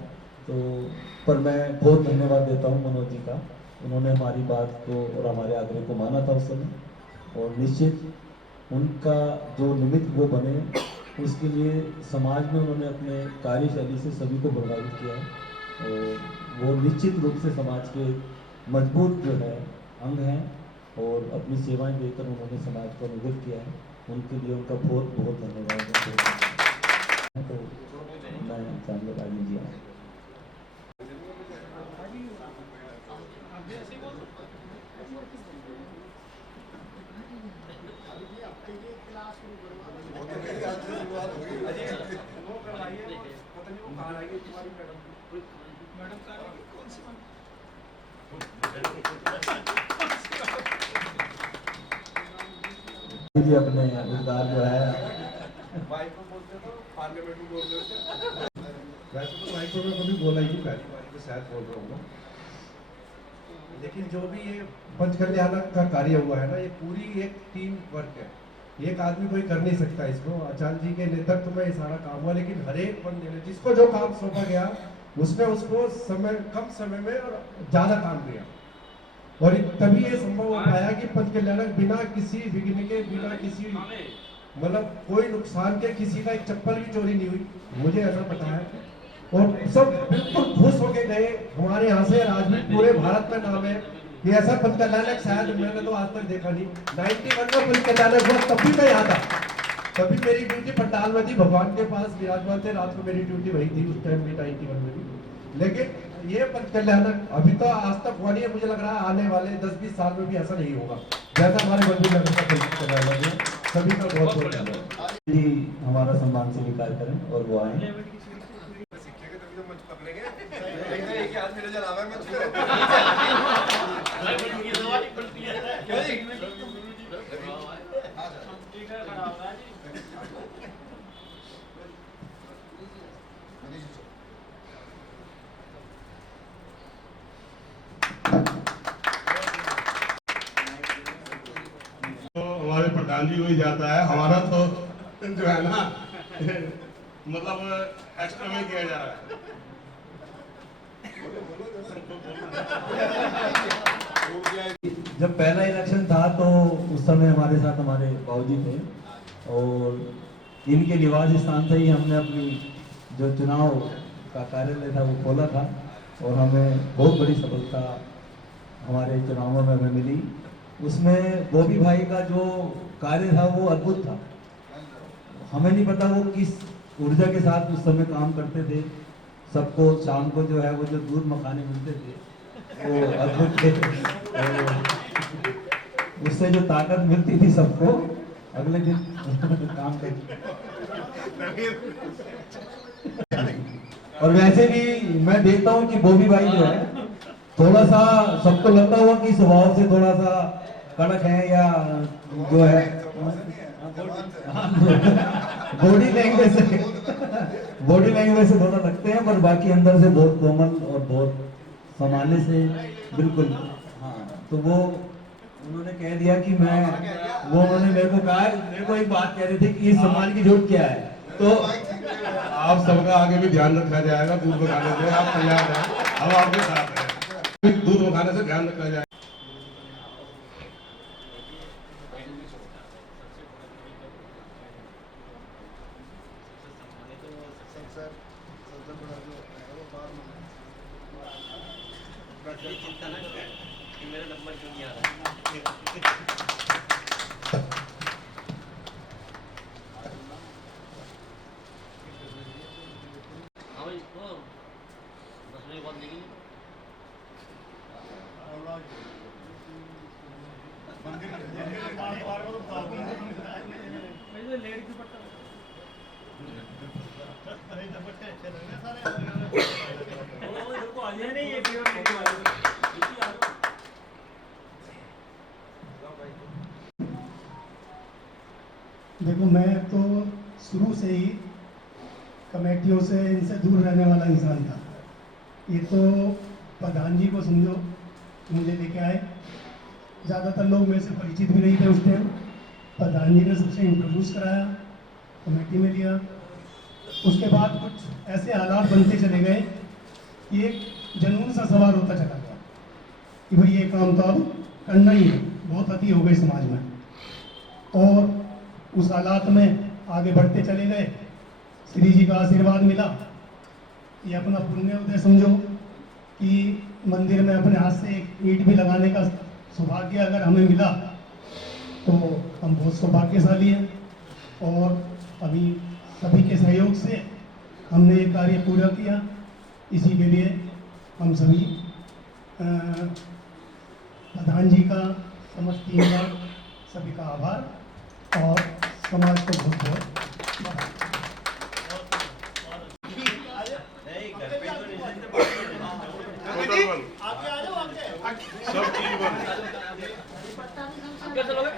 तो पर मैं बहुत धन्यवाद देता हूँ मनोज जी का, उन्होंने हमारी बात को और हमारे आग्रह को माना था उस समय, और निश्चित उनका जो निमित्त वो बने उसके लिए समाज में उन्होंने अपने कार्यशैली से सभी को प्रभावित किया है। और वो निश्चित रूप से समाज के मजबूत जो है अंग हैं, और अपनी सेवाएं देकर उन्होंने समाज को अनुगत किया है, उनके लिए उनका बहुत बहुत धन्यवाद। तो मैं चांद राजी जी क्लास पता नहीं वो कहाँ आएगी तुम्हारी मैडम कौन सी बात? जी अपने रोजगार जो है माइक्रो बोलते तो पार्लियामेंट में बोलते थे। वैसे तो माइक्रो में कभी बोला ही नहीं, पहली बार तो शायद बोल रहा हूँ मैं। लेकिन जो भी ये पंच कल्याणक का कार्य हुआ है ना, ये पूरी एक टीम वर्क है। एक आदमी कोई कर नहीं सकता इसको। आचार्य जी के नेतृत्व में ये सारा काम हुआ, लेकिन हर एक बंदे ने जिसको जो काम सौंपा गया उसने उसको कम समय में और ज्यादा काम किया, और तभी ये संभव हो पाया कि पंच कल्याणक बिना किसी विघ्न के, बिना किसी मतलब कोई नुकसान के, किसी का एक चप्पल की चोरी नहीं हुई, मुझे ऐसा पता है। और सब बिल्कुल खुश होके गए हमारे यहाँ से। आज भी पूरे भारत में नाम है कि ऐसा पंच कल्याणक शायद मैंने तो आज तक देखा नहीं। 91 में पंच कल्याणक हुआ, तभी मैं यहाँ था, तभी मेरी ड्यूटी पंडाल में थी, भगवान के पास विराजमान थे, रात को मेरी ड्यूटी वही थी उस टाइम भी 91 में थी। लेकिन ये पंच कल्याणक अभी तो आज तक हुआ नहीं है। मुझे लग रहा है आने वाले 10-20 साल में भी ऐसा नहीं होगा जैसा हमारे बल्बीर नगर का पंच कल्याणक है। सभी का बहुत बहुत धन्यवाद जी, हमारा सम्मान स्वीकार करें और वो आए। तो हमारे प्रधान जी को ही जाता है, हमारा तो जो है ना मतलब एक्स्ट्रा में किया जा रहा है। जब पहला इलेक्शन था तो उस समय हमारे साथ हमारे बाबूजी थे, और इनके निवास स्थान से ही हमने अपनी जो चुनाव का कार्यालय था वो खोला था, और हमें बहुत बड़ी सफलता हमारे चुनावों में हमें मिली। उसमें बॉबी भाई का जो कार्य था वो अद्भुत था। हमें नहीं पता वो किस ऊर्जा के साथ उस समय काम करते थे। सबको शाम को जो है वो जो दूध मखाने मिलते थे वो अद्भुत थे, उससे जो ताकत मिलती थी सबको अगले दिन काम करते। और वैसे भी मैं देखता हूँ कि बॉबी भाई जो है थोड़ा सा, सबको लगता हुआ कि स्वभाव से थोड़ा सा कड़क है, या जो है बॉडी लैंग्वेज से थोड़ा लगते हैं, पर बाकी अंदर से बहुत कोमल और बहुत सामान्य से बिल्कुल। हाँ, तो वो उन्होंने कह दिया कि उन्होंने मेरे को कहा, मेरे को एक बात कह रहे थे कि इस सम्मान की जरूरत क्या है। तो आप सबका आगे भी ध्यान रखा जाएगा, दूध मखाने से आप तैयार हैं, हम आपके साथ हैं। दूध मखाने से ध्यान रखा जाए। मेरा नंबर क्यों नहीं आ रहा? हाँ भाई, बस में बहुत लेकिन देखो, मैं तो शुरू से ही कमेटियों से इनसे दूर रहने वाला इंसान था। ये तो प्रधान जी को समझो मुझे लेके आए, ज़्यादातर लोग मेरे से परिचित भी नहीं थे उस टाइम। प्रधान जी ने सबसे इंट्रोड्यूस कराया, कमेटी में लिया। उसके बाद कुछ ऐसे हालात बनते चले गए कि एक जुनून सा सवार होता चला गया कि भाई ये काम तो अब करना ही है, बहुत अति हो गई समाज में। और उस हालात में आगे बढ़ते चले गए। श्री जी का आशीर्वाद मिला। ये अपना पुण्य उदय समझो कि मंदिर में अपने हाथ से एक ईंट भी लगाने का सौभाग्य अगर हमें मिला तो हम बहुत सौभाग्यशाली हैं। और अभी सभी के सहयोग से हमने ये कार्य पूरा किया। इसी के लिए हम सभी प्रधान जी का, समस्त टीम का, सभी का आभार और समाज को बहुत बहुत टोटल वन आगे आ जाओ आगे सब चीज वन कैसे लोगे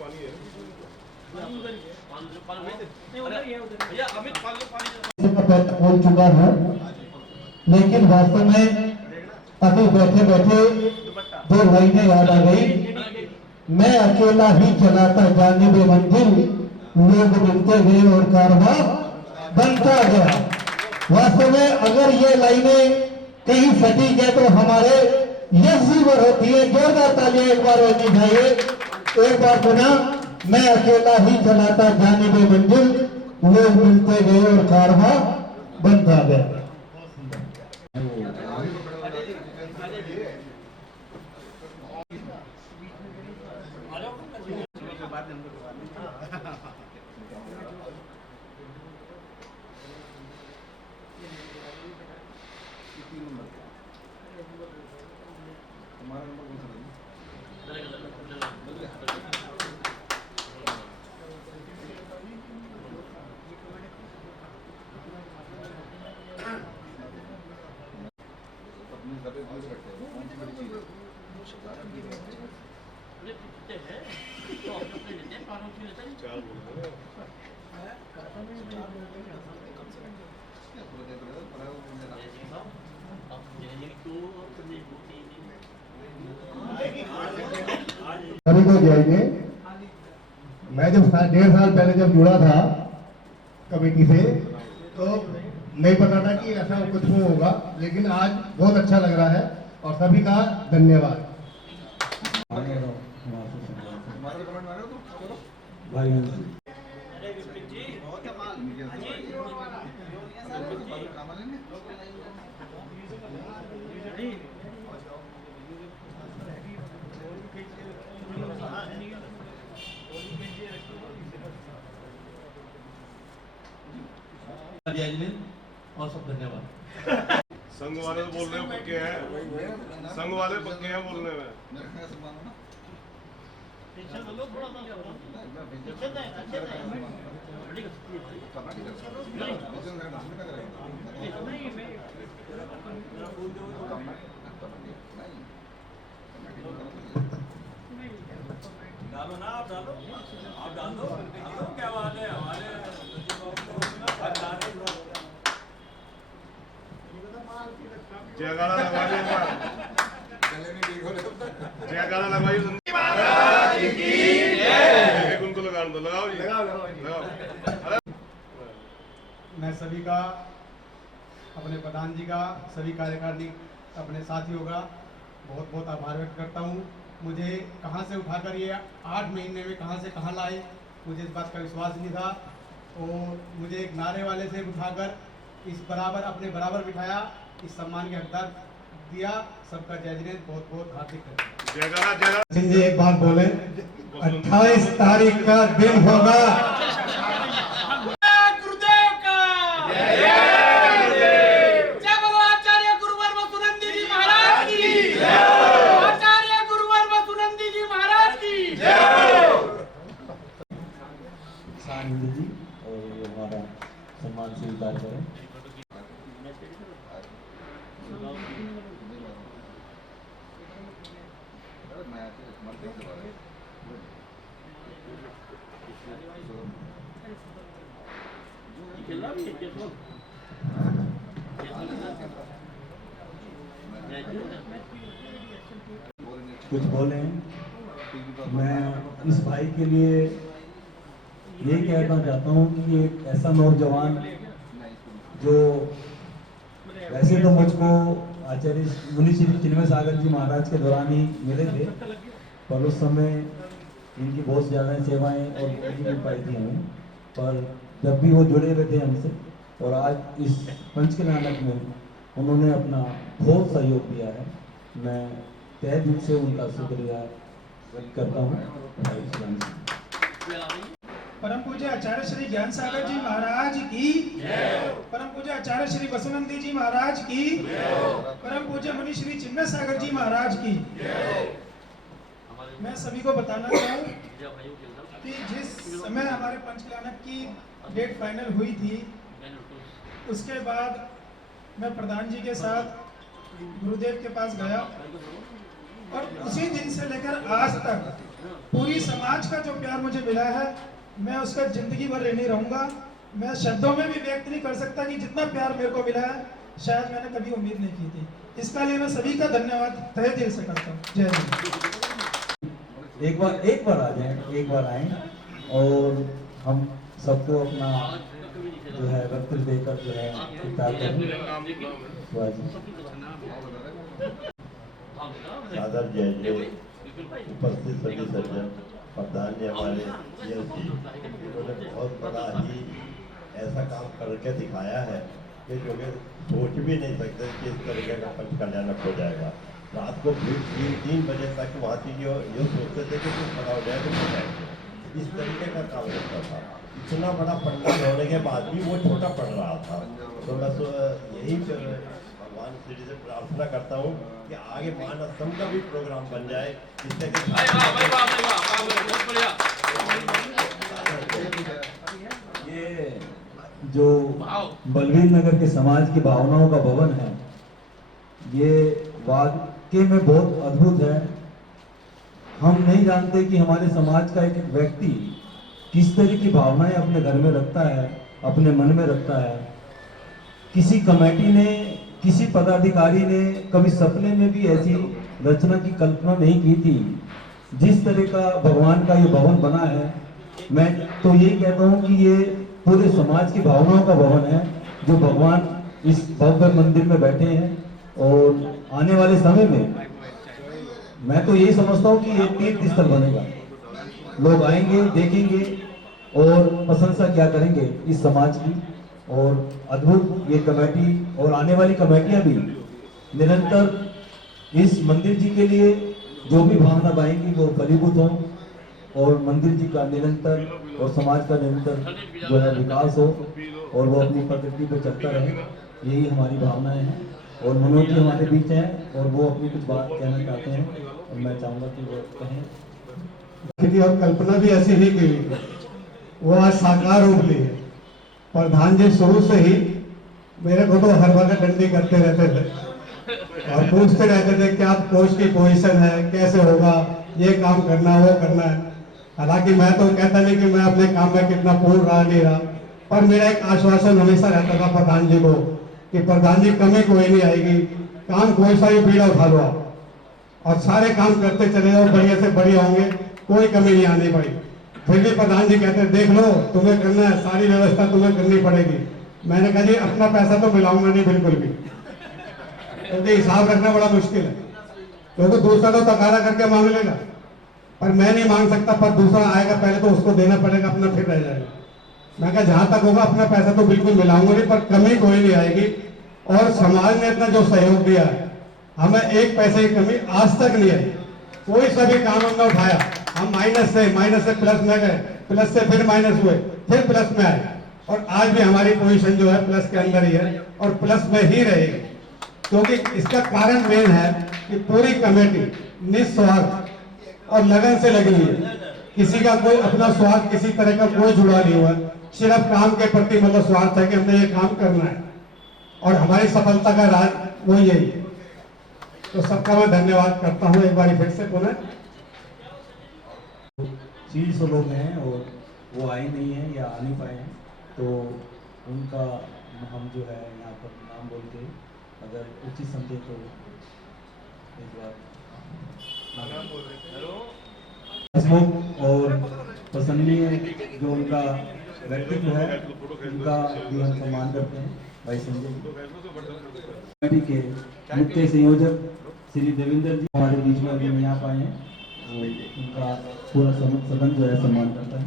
पानी है भैया अमित पानी बोल चुका है, लेकिन वास्तव में अभी बैठे बैठे दो लाइनें याद आ गई। मैं अकेला ही चलाता जाने में मंजिल, लोग मिलते गए और कारवां बनता गया। वास्तव में अगर ये लाइनें कहीं सटीक है तो हमारे यश पर होती है। जोरदार तालियां एक बार होनी चाहिए। एक बार पुनः, मैं अकेला ही चलाता जाने में मंजिल, लोग मिलते गए और कारवां बनता गया। सभी को जाइए। मैं जब 1.5 साल पहले जब जुड़ा था कमेटी से, तो नहीं पता था कि ऐसा कुछ होगा, लेकिन आज बहुत अच्छा लग रहा है और सभी का धन्यवाद। और सब धन्यवाद। संघ वाले तो बोलने में पक्के हैं, संघ वाले पक्के हैं बोलने में। डालो ना, आप डालो, आप डाल दो, क्या बात है हमारे जयकारा लगवाइए, जयकारा लगवाइए। उनको लगा दो, लगाओ जी, लगाओ। मैं सभी का, अपने प्रधान जी का, सभी कार्यकारिणी अपने साथियों का बहुत बहुत आभार व्यक्त करता हूँ। मुझे कहाँ से उठाकर ये 8 महीने में कहाँ से कहाँ लाए, मुझे इस बात का विश्वास नहीं था। और मुझे एक नारे वाले से उठाकर इस बराबर अपने बराबर बिठाया, इस सम्मान के हकदार दिया। सबका जय जिनेन्द्र, बहुत बहुत हार्दिक जयकारा। सिंह जी एक बात बोले, 28 तारीख का दिन होगा। गुरुदेव का जय बोलो आचार्य गुरुवर वसुनंदी जी महाराज की, आचार्य गुरुवर वसुनंदी जी महाराज की सानंद जी और हमारा सम्मान स्वीकार करें। कुछ बोले, मैं इस भाई के लिए ये कहना चाहता हूँ कि एक ऐसा नौजवान जो वैसे तो मुझको आचार्य मुनि श्री चिन्मय सागर जी महाराज के दौरान ही मिले थे, पर उस समय इनकी बहुत ज़्यादा सेवाएं और नहीं मिल पाई थी हमें, पर जब भी वो जुड़े हुए थे हमसे और आज इस पंच के नाटक में उन्होंने अपना बहुत सहयोग दिया है। मैं तहे दिल से उनका शुक्रिया व्यक्त करता हूँ। परम पूज्य आचार्य श्री ज्ञान सागर जी महाराज की, परम पूज्य आचार्य श्री वसुनंदी जी महाराज की, परम पूज्य मुनि श्री चिन्मय सागर जी महाराज की। मैं सभी को बताना चाहूँ कि जिस समय हमारे पंचकल्याणक की डेट फाइनल हुई थी, उसके बाद मैं प्रधान जी के साथ गुरुदेव के पास गया और उसी दिन से लेकर आज तक पूरी समाज का जो प्यार मुझे मिला है, मैं उसका जिंदगी भर ऋणी रहूंगा। मैं शब्दों में भी व्यक्त नहीं कर सकता कि जितना प्यार मेरे को मिला है, शायद मैंने कभी उम्मीद नहीं की थी। इसका लिए मैं सभी का धन्यवाद तहे दिल से करता हूँ। जय हिंद। एक बार आ जाए, एक बार आए और हम सबको अपना जो है वक्त देकर जो है सादर जय जय उपस्थित सभी सज्जन, प्रधान जी हमारे इन्होंने बहुत बड़ा ही ऐसा काम करके दिखाया है कि जो कि सोच भी नहीं सकते कि इस तरीके का पंचकल्याणक हो जाएगा। रात को 3 बजे तक वहाँ की ये सोचते थे कि कुछ बड़ा हो जाए तो हो जाएगा, इस तरीके का काम होता था। इतना बड़ा पंडाल होने के बाद भी वो छोटा पड़ रहा था। तो मैं यही भगवान श्री से प्रार्थना करता हूँ कि आगे मानव का भी प्रोग्राम बन जाए, जिससे कि ये जो बलवीर नगर के समाज की भावनाओं का भवन है, ये वाकई में बहुत अद्भुत है। हम नहीं जानते कि हमारे समाज का एक व्यक्ति किस तरह की भावनाएं अपने घर में रखता है, अपने मन में रखता है। किसी कमेटी ने, किसी पदाधिकारी ने कभी सपने में भी ऐसी रचना की कल्पना नहीं की थी। जिस तरह का भगवान का ये भवन बना है, मैं तो यही कहता हूँ कि ये पूरे समाज की भावनाओं का भवन है, जो भगवान इस भव्य मंदिर में बैठे हैं। और आने वाले समय में मैं तो यही समझता हूँ कि ये तीर्थ स्थल बनेगा। लोग आएंगे, देखेंगे और प्रशंसा क्या करेंगे इस समाज की। और अद्भुत ये कमेटी और आने वाली कमेटियां भी निरंतर इस मंदिर जी के लिए जो भी भावना पाएंगी वो फलीभूत हो और मंदिर जी का निरंतर और समाज का निरंतर जो है विकास हो और वो अपनी प्रकृति पे चलता रहे। यही हमारी भावनाएं हैं। और मनोज जी हमारे बीच हैं और वो अपनी कुछ बात कहना चाहते हैं और मैं चाहूँगा कि वो कहें। और कल्पना भी ऐसी ही की, वो आज साकार रूप ली है। प्रधान जी शुरू से ही मेरे को तो हर वक्त डंडी करते रहते थे और पूछते रहते थे क्या कोच की पोजीशन है, कैसे होगा, ये काम करना, वो करना है। हालांकि मैं तो कहता नहीं कि मैं अपने काम में कितना पूर्ण रहा नहीं रहा, पर मेरा एक आश्वासन हमेशा रहता था प्रधान जी को कि प्रधान जी कमी कोई नहीं आएगी, काम कोई सा भी पीड़ा उठा लो और सारे काम करते चले जाओ, बढ़िया से बढ़िया होंगे, कोई कमी नहीं आनी पड़ी। फिर भी प्रधान जी कहते देख लो, तुम्हें करना है, सारी व्यवस्था तुम्हें करनी पड़ेगी। मैंने कहा जी अपना पैसा तो मिलाऊंगा नहीं बिल्कुल भी, क्योंकि हिसाब रखना बड़ा मुश्किल है। क्योंकि दूसरा तो तकारा करके मांग लेगा, पर मैं नहीं मांग सकता, पर दूसरा आएगा पहले तो उसको देना पड़ेगा, अपना फिर रह जाएगा। मैं कहा जहां तक होगा अपना पैसा तो बिल्कुल मिलाऊंगा नहीं, पर कमी कोई नहीं आएगी। और समाज ने इतना जो सहयोग दिया है, हमें एक पैसे की कमी आज तक नहीं आई। कोई सा भी काम हमने उठाया, हम माइनस से प्लस में गए, प्लस से फिर माइनस हुए, फिर प्लस में आए और आज भी हमारी पोजीशन जो है प्लस के अंदर ही है और प्लस में ही रहेगी। क्योंकि इसका कारण मेन है कि पूरी कमेटी निस्वार्थ और लगन से लगी हुई है। किसी का कोई अपना स्वार्थ, किसी तरह का कोई जुड़ा नहीं हुआ, सिर्फ काम के प्रति मतलब स्वार्थ है कि हमने ये काम करना है और हमारी सफलता का राज वो यही है। तो सबका मैं धन्यवाद करता हूँ एक बार फिर से पुनः। 300 लोग हैं और वो आए नहीं हैं या आ नहीं पाए हैं, तो उनका हम जो है यहाँ पर नाम बोल के अगर उचित समझे तो इस बार हसमुख और पसंदनीय जो उनका व्यक्तित्व है उनका भी हम सम्मान करते हैं। भाई संजय कमेटी के मुख्य संयोजक श्री देवेंद्र जी हमारे बीच में अभी नहीं आ पाए हैं, उनका पूरा सदन जो है सम्मान करता है।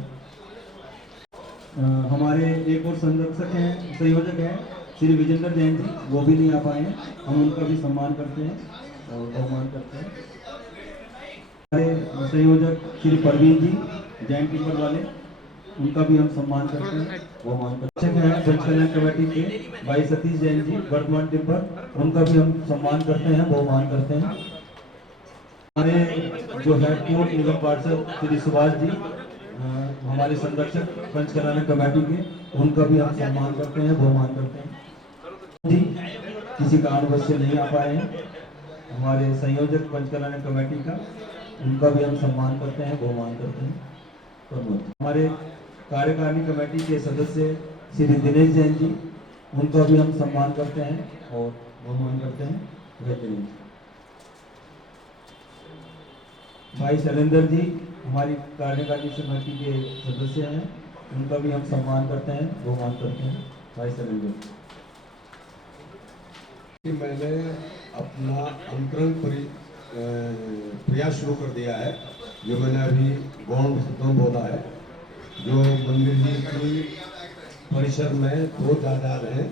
हमारे एक और संरक्षक हैं, संयोजक हैं श्री विजेंद्र जैन जी, वो भी नहीं आ पाए हैं, हम उनका भी सम्मान करते हैं और बहुमान करते हैं। हमारे संयोजक श्री परवीन जी जैन टिम्बर वाले, उनका भी हम सम्मान करते हैं, बहुमान करते हैं। पंचकल्याण कमेटी के भाई सतीश जैन जी वर्तमान टिम्बर, उनका भी हम सम्मान करते हैं, बहुमान करते हैं। हमारे जो है पूर्व निगम पार्षद श्री सुभाष जी हमारे संरक्षक पंचकल्याण कमेटी के, उनका भी हम सम्मान करते हैं, बहुमान करते हैं जी। किसी कारणवश से नहीं आ पाए हैं हमारे संयोजक पंचकल्याण कमेटी का, उनका भी हम सम्मान करते हैं, बहुमान करते हैं। हमारे कार्यकारिणी कमेटी के सदस्य श्री दिनेश जैन जी, उनका भी हम सम्मान करते हैं और बहुमान करते हैं। भाई शैलेंद्र जी हमारी कार्यकारिणी समिति के सदस्य हैं, उनका भी हम सम्मान करते हैं, बहुमान करते हैं। भाई शैलेंद्र, मैंने अपना अंतरंग प्रयास शुरू कर दिया है, जो मैंने अभी गौण शब्दों बोला है। जो मंदिर जी की परिसर में दो जायदाद हैं,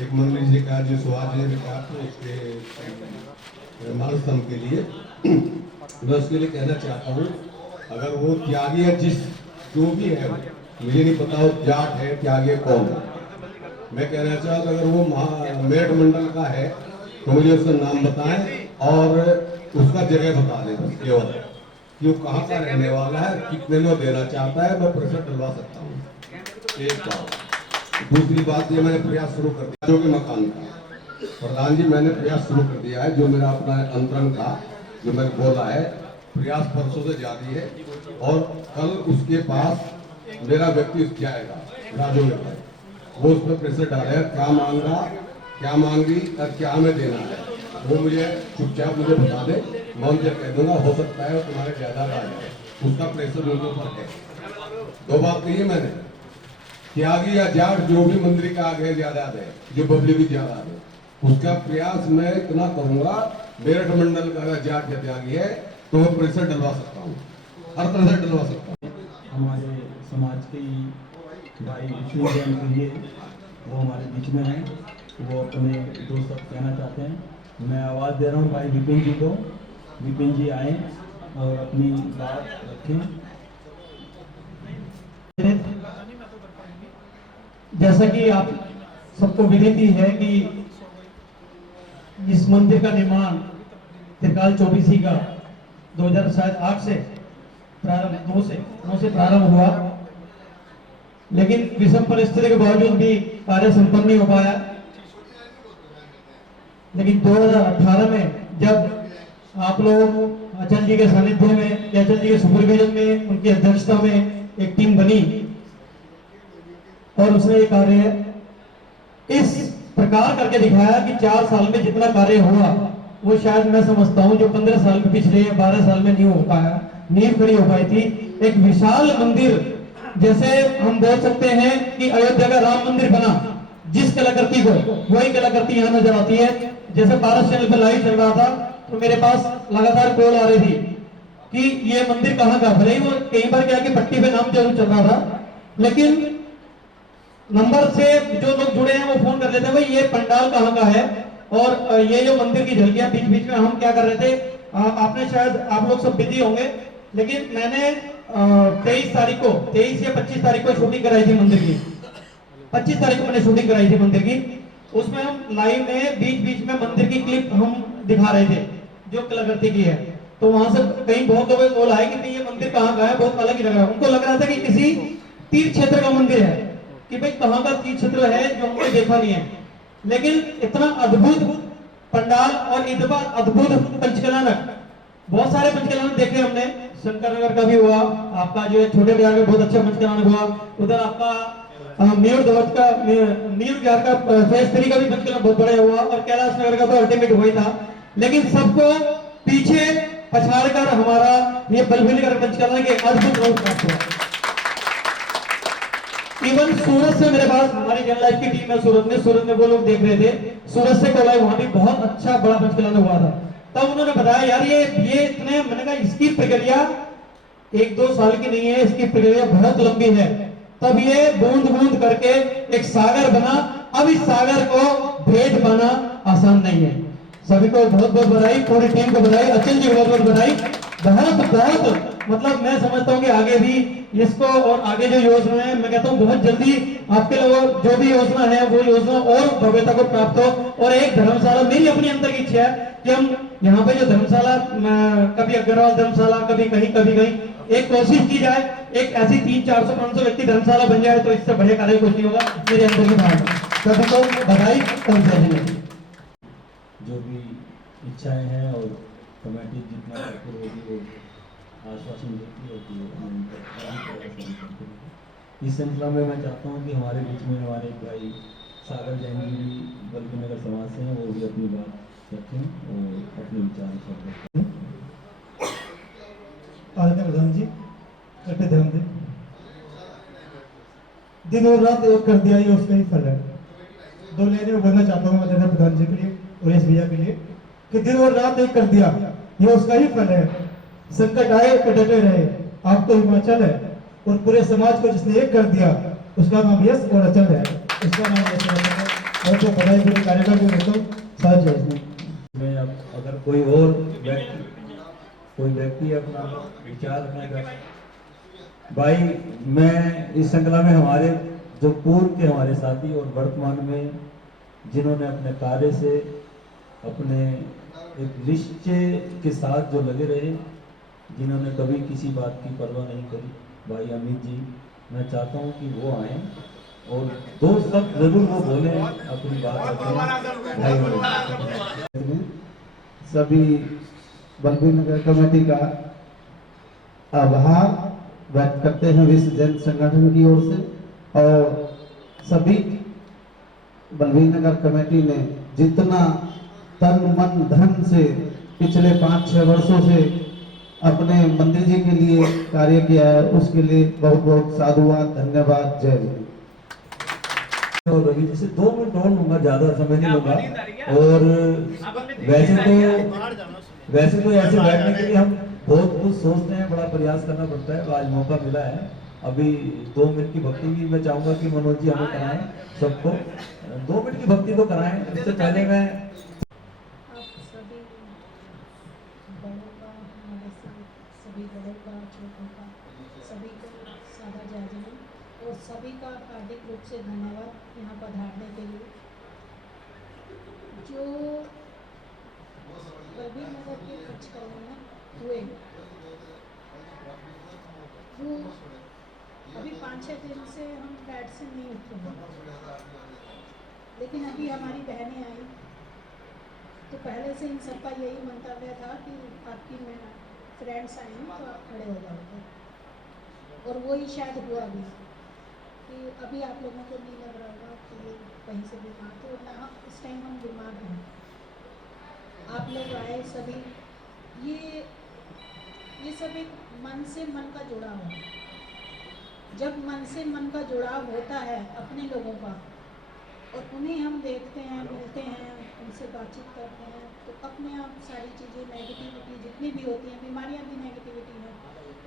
एक मंदिर जी का जो सुभाष जी ने कहा था उसके मालस्तंभ के लिए, मैं उसके लिए कहना चाहता हूँ, अगर वो त्यागी है जो भी है, मुझे नहीं पता वो जाट है त्यागी है कौन है, मैं कहना चाहता हूँ अगर वो मेरठ मंडल का है तो मुझे उसका नाम बताएं और उसका जगह बता दें बस केवल, कि वो कहाँ का रहने वाला है, कितने में देना चाहता है, मैं प्रेशर डलवा सकता हूँ। एक बात। दूसरी बात, ये मैंने प्रयास शुरू कर दिया जो कि मकान का, प्रधान जी मैंने प्रयास शुरू कर दिया है, जो मेरा अपना अंतरंग था, जो मैंने बोला है, प्रयास परसों से जारी है और कल उसके पास मेरा व्यक्ति जाएगा राजू में भाई, वो उस पर प्रेशर डालेगा, क्या मांगा, क्या मांगी और क्या हमें देना है, वो मुझे चुपचाप मुझे बता दे, मैं उनसे कह दूंगा, हो सकता है तुम्हारे ज्यादा आ जाए, उसका प्रेशर उनके ऊपर है। दो बात कही है मैंने, त्यागी या जाट जो भी मंदिर का आगे ज्यादा है, जो बबली की ज्यादा है, उसका प्रयास मैं इतना करूंगा, मेरठ मंडल का अगर जाट या त्यागी है तो मैं प्रेशर डलवा सकता हूँ, हर तरह से डलवा सकता हूँ। हमारे समाज के भाई विष्णु जैन कहिए, वो हमारे बीच में हैं, वो अपने दो शब्द कहना चाहते हैं। मैं आवाज़ दे रहा हूँ भाई विपिन जी को, विपिन जी आए और अपनी बात रखें। जैसा कि आप सबको विदित है कि इस मंदिर का निर्माण त्रिकाल चौबीसी का 2008 से प्रारंभ 9 से प्रारंभ हुआ, लेकिन विषम परिस्थिति के बावजूद भी कार्य संपन्न नहीं हो पाया। लेकिन 2018 में जब आप लोग अचल जी के सानिध्य में, अचल जी के सुपरविजन में, उनकी अध्यक्षता में एक टीम बनी और उसने ये कार्य इस प्रकार करके दिखाया कि 4 साल में जितना कार्य हुआ वो शायद मैं समझता हूँ जो 15 साल में पिछले 12 साल में नहीं हो पाया, नींव खड़ी हो पाई थी। एक विशाल मंदिर, जैसे हम बोल सकते हैं कि अयोध्या का राम मंदिर बना, जिस कलाकृति को वही कलाकृति यहाँ नजर आती है। जैसे पारस चैनल पर लाइव चल रहा था तो मेरे पास लगातार कॉल आ रही थी कि ये मंदिर कहाँ का, भले ही वो कई बार क्या कि पट्टी पे नाम जरूर चल रहा था, लेकिन नंबर से जो लोग जुड़े हैं वो फोन कर लेते हैं, भाई ये पंडाल कहाँ का है और ये जो मंदिर की झलकियां बीच बीच में हम क्या कर रहे थे। आपने शायद, आप लोग सब बिजी होंगे, लेकिन मैंने 23 तारीख को, 23 या 25 तारीख को शूटिंग कराई थी मंदिर की, 25 तारीख को मैंने शूटिंग कराई थी मंदिर की। उसमें हम लाइव में बीच बीच में मंदिर की क्लिप हम दिखा रहे थे जो कलाकृति की है। तो वहां से कहीं बहुत लोगों को कॉल आए कि ये मंदिर कहाँ का है, बहुत अलग ही लग रहा है। उनको लग रहा था कि किसी तीर्थ क्षेत्र का मंदिर है, कि भाई कहाँ का तीर्थ क्षेत्र है जो हमने देखा नहीं है। लेकिन इतना अद्भुत पंडाल और इतना अद्भुत पंचकल्याणक, बहुत सारे पंचकल्याणक देखे हमने, शंकर नगर का भी हुआ, आपका जो है छोटे बाजार में बहुत अच्छा पंचकल्याणक हुआ, उधर आपका नीर ध्वज का, नीर बिहार का फेज 3 का भी पंचकल्याणक बहुत बड़ा हुआ, और कैलाश नगर का तो अल्टीमेट हुआ ही था। लेकिन सबको पीछे पछाड़ कर हमारा ये बलबीनगर पंचकल्याणक एक अद्भुत रूप प्राप्त हुआ। इवन सूरत से मेरे पास, हमारी जन लाइफ की टीम है सूरत में वो लोग देख रहे थे, सूरत से कॉल आए, वहां भी बहुत अच्छा बड़ा पंचकल्याणक हुआ था। तब उन्होंने बताया यार ये इतने, मैंने कहा इसकी प्रक्रिया 1-2 साल की नहीं है, इसकी प्रक्रिया बहुत लंबी है। तब ये बूंद बूंद करके एक सागर बना। अब इस सागर को भेद पाना आसान नहीं है। सभी को बहुत बहुत बधाई, पूरी टीम को बधाई, अचल जी को बहुत बहुत बधाई। बहुत मतलब मैं समझता हूँ कि आगे भी इसको और आगे जो योजना है, मैं कहता हूँ बहुत जल्दी आपके लोगों जो भी योजना है वो योजना और भव्यता को प्राप्त हो। और एक धर्मशाला, मेरी अपनी अंतर की इच्छा है कि हम यहाँ पे जो धर्मशाला, कभी अग्रवाल धर्मशाला, कभी कहीं एक कोशिश की जाए, एक ऐसी 300-400-500 व्यक्ति धर्मशाला बन जाए तो इससे बड़े कार्य कुछ नहीं होगा। मेरे अंदर की भावना, सभी को बधाई और जय हिंद। जो भी इच्छाएं हैं और कमेटी जितना भरपूर होगी वो आश्वासन देती है कि इस श्रृंखला में मैं चाहता हूँ कि हमारे बीच में हमारे भाई सागर जैन जी भी बल्कि नगर समाज से हैं, वो भी अपनी बात रखें और अपने विचार रखें। आदरणीय प्रधान जी, कृपया ध्यान दें। दिन और रात एक कर दिया, ये उसका ही फल है। 2 लाइनें में बोलना चाहता हूँ आदरणीय प्रधान जी के लिए और इस भैया के लिए कि दिन और रात एक कर दिया, ये उसका ही फल है। संकट आए तो डटे रहे, आप तो हिमाचल है, और पूरे समाज को जिसने एक कर दिया उसका नाम यश और अचल है, उसका नाम यश और अचल है। और जो बधाई पूरे कार्यक्रम को देता हूँ साथ जय। मैं अब अगर कोई और व्यक्ति अपना विचार रखने का, भाई मैं इस श्रृंखला में हमारे जो पूर्व के हमारे साथी और वर्तमान में जिन्होंने अपने कार्य से अपने एक निश्चय के साथ जो लगे रहे, जिन्होंने कभी किसी बात की परवाह नहीं करी, भाई अमित जी, मैं चाहता हूं कि वो आए और 2 शब्द जरूर वो बोले, अपनी बात रखें। सभी बलबीर नगर कमेटी का आभार व्यक्त करते हैं विश्व जैन संगठन की ओर से, और सभी बलबीर नगर कमेटी ने जितना तन मन धन से पिछले 5-6 वर्षों से अपने मंदिर जी के लिए कार्य किया है, उसके लिए बहुत बहुत साधुवाद, धन्यवाद, जय हिंद। रवि जी से 2 मिनट और लूंगा, ज्यादा समय नहीं लूंगा। और वैसे तो ऐसे बैठने के लिए हम बहुत कुछ सोचते हैं, बड़ा प्रयास करना पड़ता है। आज मौका मिला है, अभी 2 मिनट की भक्ति भी मैं चाहूंगा कि मनोज जी हमें कराएं, सबको 2 मिनट की भक्ति तो कराएं। इससे पहले मैं सभी बड़ों का, छोटों का, सभी को सादा जय और सभी का हार्दिक रूप से धन्यवाद यहाँ पधारने के लिए। जो बलबीर नगर के पंचकल्याण हुए वो अभी 5-6 दिन से हम बेड से नहीं उठे हैं, लेकिन अभी हमारी बहनें आई तो पहले से इन सबका यही मंतव्य था कि आपकी फ्रेंड्स आए तो आप खड़े हो जाओगे, और वही शायद हुआ भी कि अभी आप लोगों को नहीं लग रहा होगा कि ये कहीं से बीमार, तो ना इस टाइम हम बीमार हैं। आप लोग आए सभी, ये सब एक मन से मन का जुड़ाव है। जब मन से मन का जुड़ाव होता है अपने लोगों का, और उन्हें हम देखते हैं, मिलते हैं, उनसे बातचीत करते हैं, तो अपने आप सारी चीज़ें, नेगेटिविटी जितनी भी होती हैं, बीमारियां भी नेगेटिविटी है,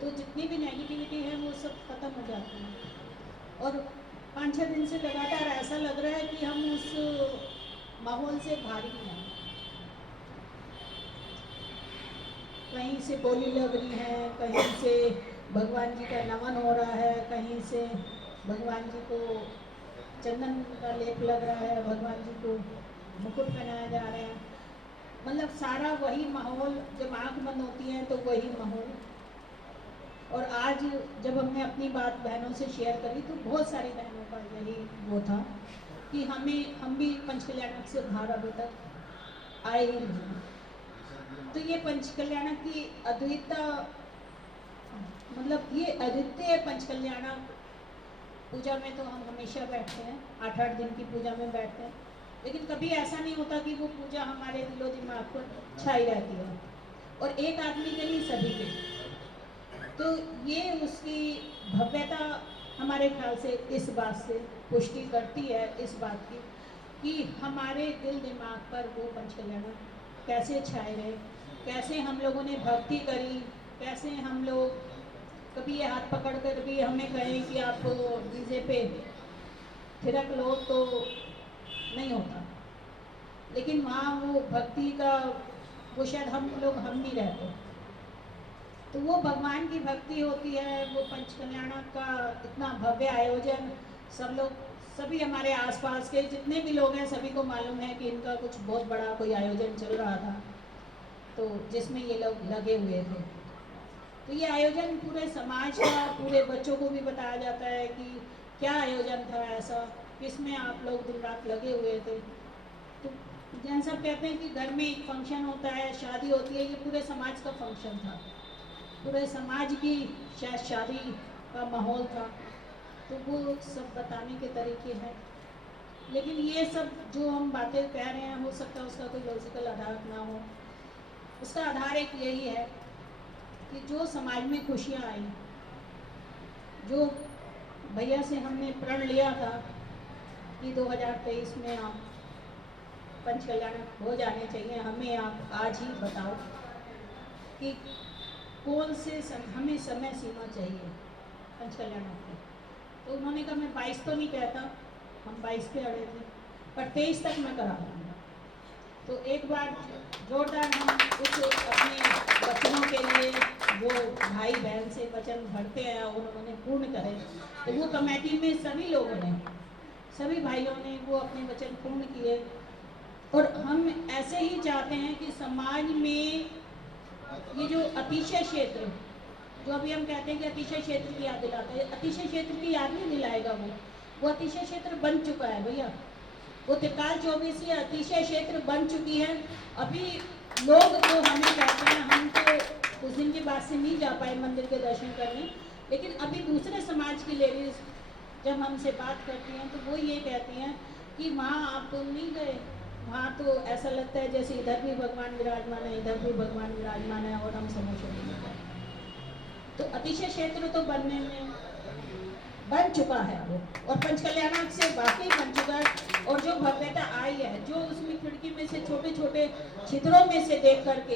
तो जितनी भी नेगेटिविटी है वो सब खत्म हो जाती है। और 5-6 दिन से लगातार ऐसा लग रहा है कि हम उस माहौल से भारी हैं। कहीं से बोली लग रही है, कहीं से भगवान जी का नमन हो रहा है, कहीं से भगवान जी को चंदन का लेप लग रहा है, भगवान जी को मुकुट पहनाया जा रहा है। मतलब सारा वही माहौल, जब आँख बंद होती है तो वही माहौल। और आज जब हमने अपनी बात बहनों से शेयर करी तो बहुत सारी बहनों का यही वो था कि हम भी पंचकल्याणक से बाहर अभी तक आए ही नहीं। तो ये पंचकल्याणक की अद्वितीयता, मतलब ये अद्वितीय पंचकल्याणक पूजा में तो हम हमेशा बैठते हैं, 8-8 दिन की पूजा में बैठते हैं, लेकिन कभी ऐसा नहीं होता कि वो पूजा हमारे दिलो दिमाग पर छाई रहती है, और एक आदमी के नहीं सभी के। तो ये उसकी भव्यता हमारे ख्याल से इस बात से पुष्टि करती है, इस बात की कि हमारे दिल दिमाग पर वो पंचकल्याणक कैसे छाए रहे, कैसे हम लोगों ने भक्ति करी, कैसे हम लोग कभी ये हाथ पकड़ कर भी हमें कहें कि आप डीजे पे थिरक लो तो नहीं होता, लेकिन वहाँ वो भक्ति का वो शायद हम नहीं रहते। तो वो भगवान की भक्ति होती है। वो पंच कल्याणक का इतना भव्य आयोजन, सब लोग, सभी हमारे आसपास के जितने भी लोग हैं सभी को मालूम है कि इनका कुछ बहुत बड़ा कोई आयोजन चल रहा था, तो जिसमें ये लोग लगे हुए थे। तो ये आयोजन पूरे समाज का, पूरे बच्चों को भी बताया जाता है कि क्या आयोजन था ऐसा, किसमें आप लोग दिन रात लगे हुए थे। तो जैन सब कहते हैं कि घर में एक फंक्शन होता है, शादी होती है, ये पूरे समाज का फंक्शन था, पूरे समाज की शायद शादी का माहौल था। तो वो सब बताने के तरीके हैं। लेकिन ये सब जो हम बातें कह रहे हैं, हो सकता है उसका कोई लॉजिकल आधार ना हो। उसका आधार एक यही है कि जो समाज में खुशियाँ आई, जो भैया से हमने प्रण लिया था कि 2023 में आप पंच कल्याणक हो जाने चाहिए, हमें आप आज ही बताओ कि कौन से हमें समय सीमा चाहिए पंच कल्याणक की। तो उन्होंने कहा मैं 22 तो नहीं कहता, हम 22 पे अड़े थे, पर 23 तक मैं करा दूँगा। तो एक बार जोरदार हम कुछ अपने बच्चों के लिए जो भाई बहन से वचन भरते हैं और उन्होंने पूर्ण करे, तो वो कमेटी में सभी लोगों ने, सभी भाइयों ने वो अपने वचन पूर्ण किए। और हम ऐसे ही चाहते हैं कि समाज में ये जो अतिशय क्षेत्र, जो अभी हम कहते हैं कि अतिशय क्षेत्र की याद दिलाता है, अतिशय क्षेत्र की याद नहीं दिलाएगा वो अतिशय क्षेत्र बन चुका है भैया। वो त्रिकाल 24 अतिशय क्षेत्र बन चुकी है। अभी लोग जो हमें कहते हैं, हम तो उस दिन के बाद से नहीं जा पाए मंदिर के दर्शन करने, लेकिन अभी दूसरे समाज की लेडीज जब हमसे बात करती हैं तो वो ये कहती हैं कि वहाँ आप तो नहीं गए, वहाँ तो ऐसा लगता है जैसे इधर भी भगवान विराजमान है, इधर भी भगवान विराजमान है और हम समझ नहीं पाए। तो अतिशय क्षेत्र तो बनने में बन चुका है वो, और पंच कल्याणक से वाकई बन चुका है। और जो भव्यता आई है, जो उसमें खिड़की में से छोटे छोटे छिद्रों में से देख करके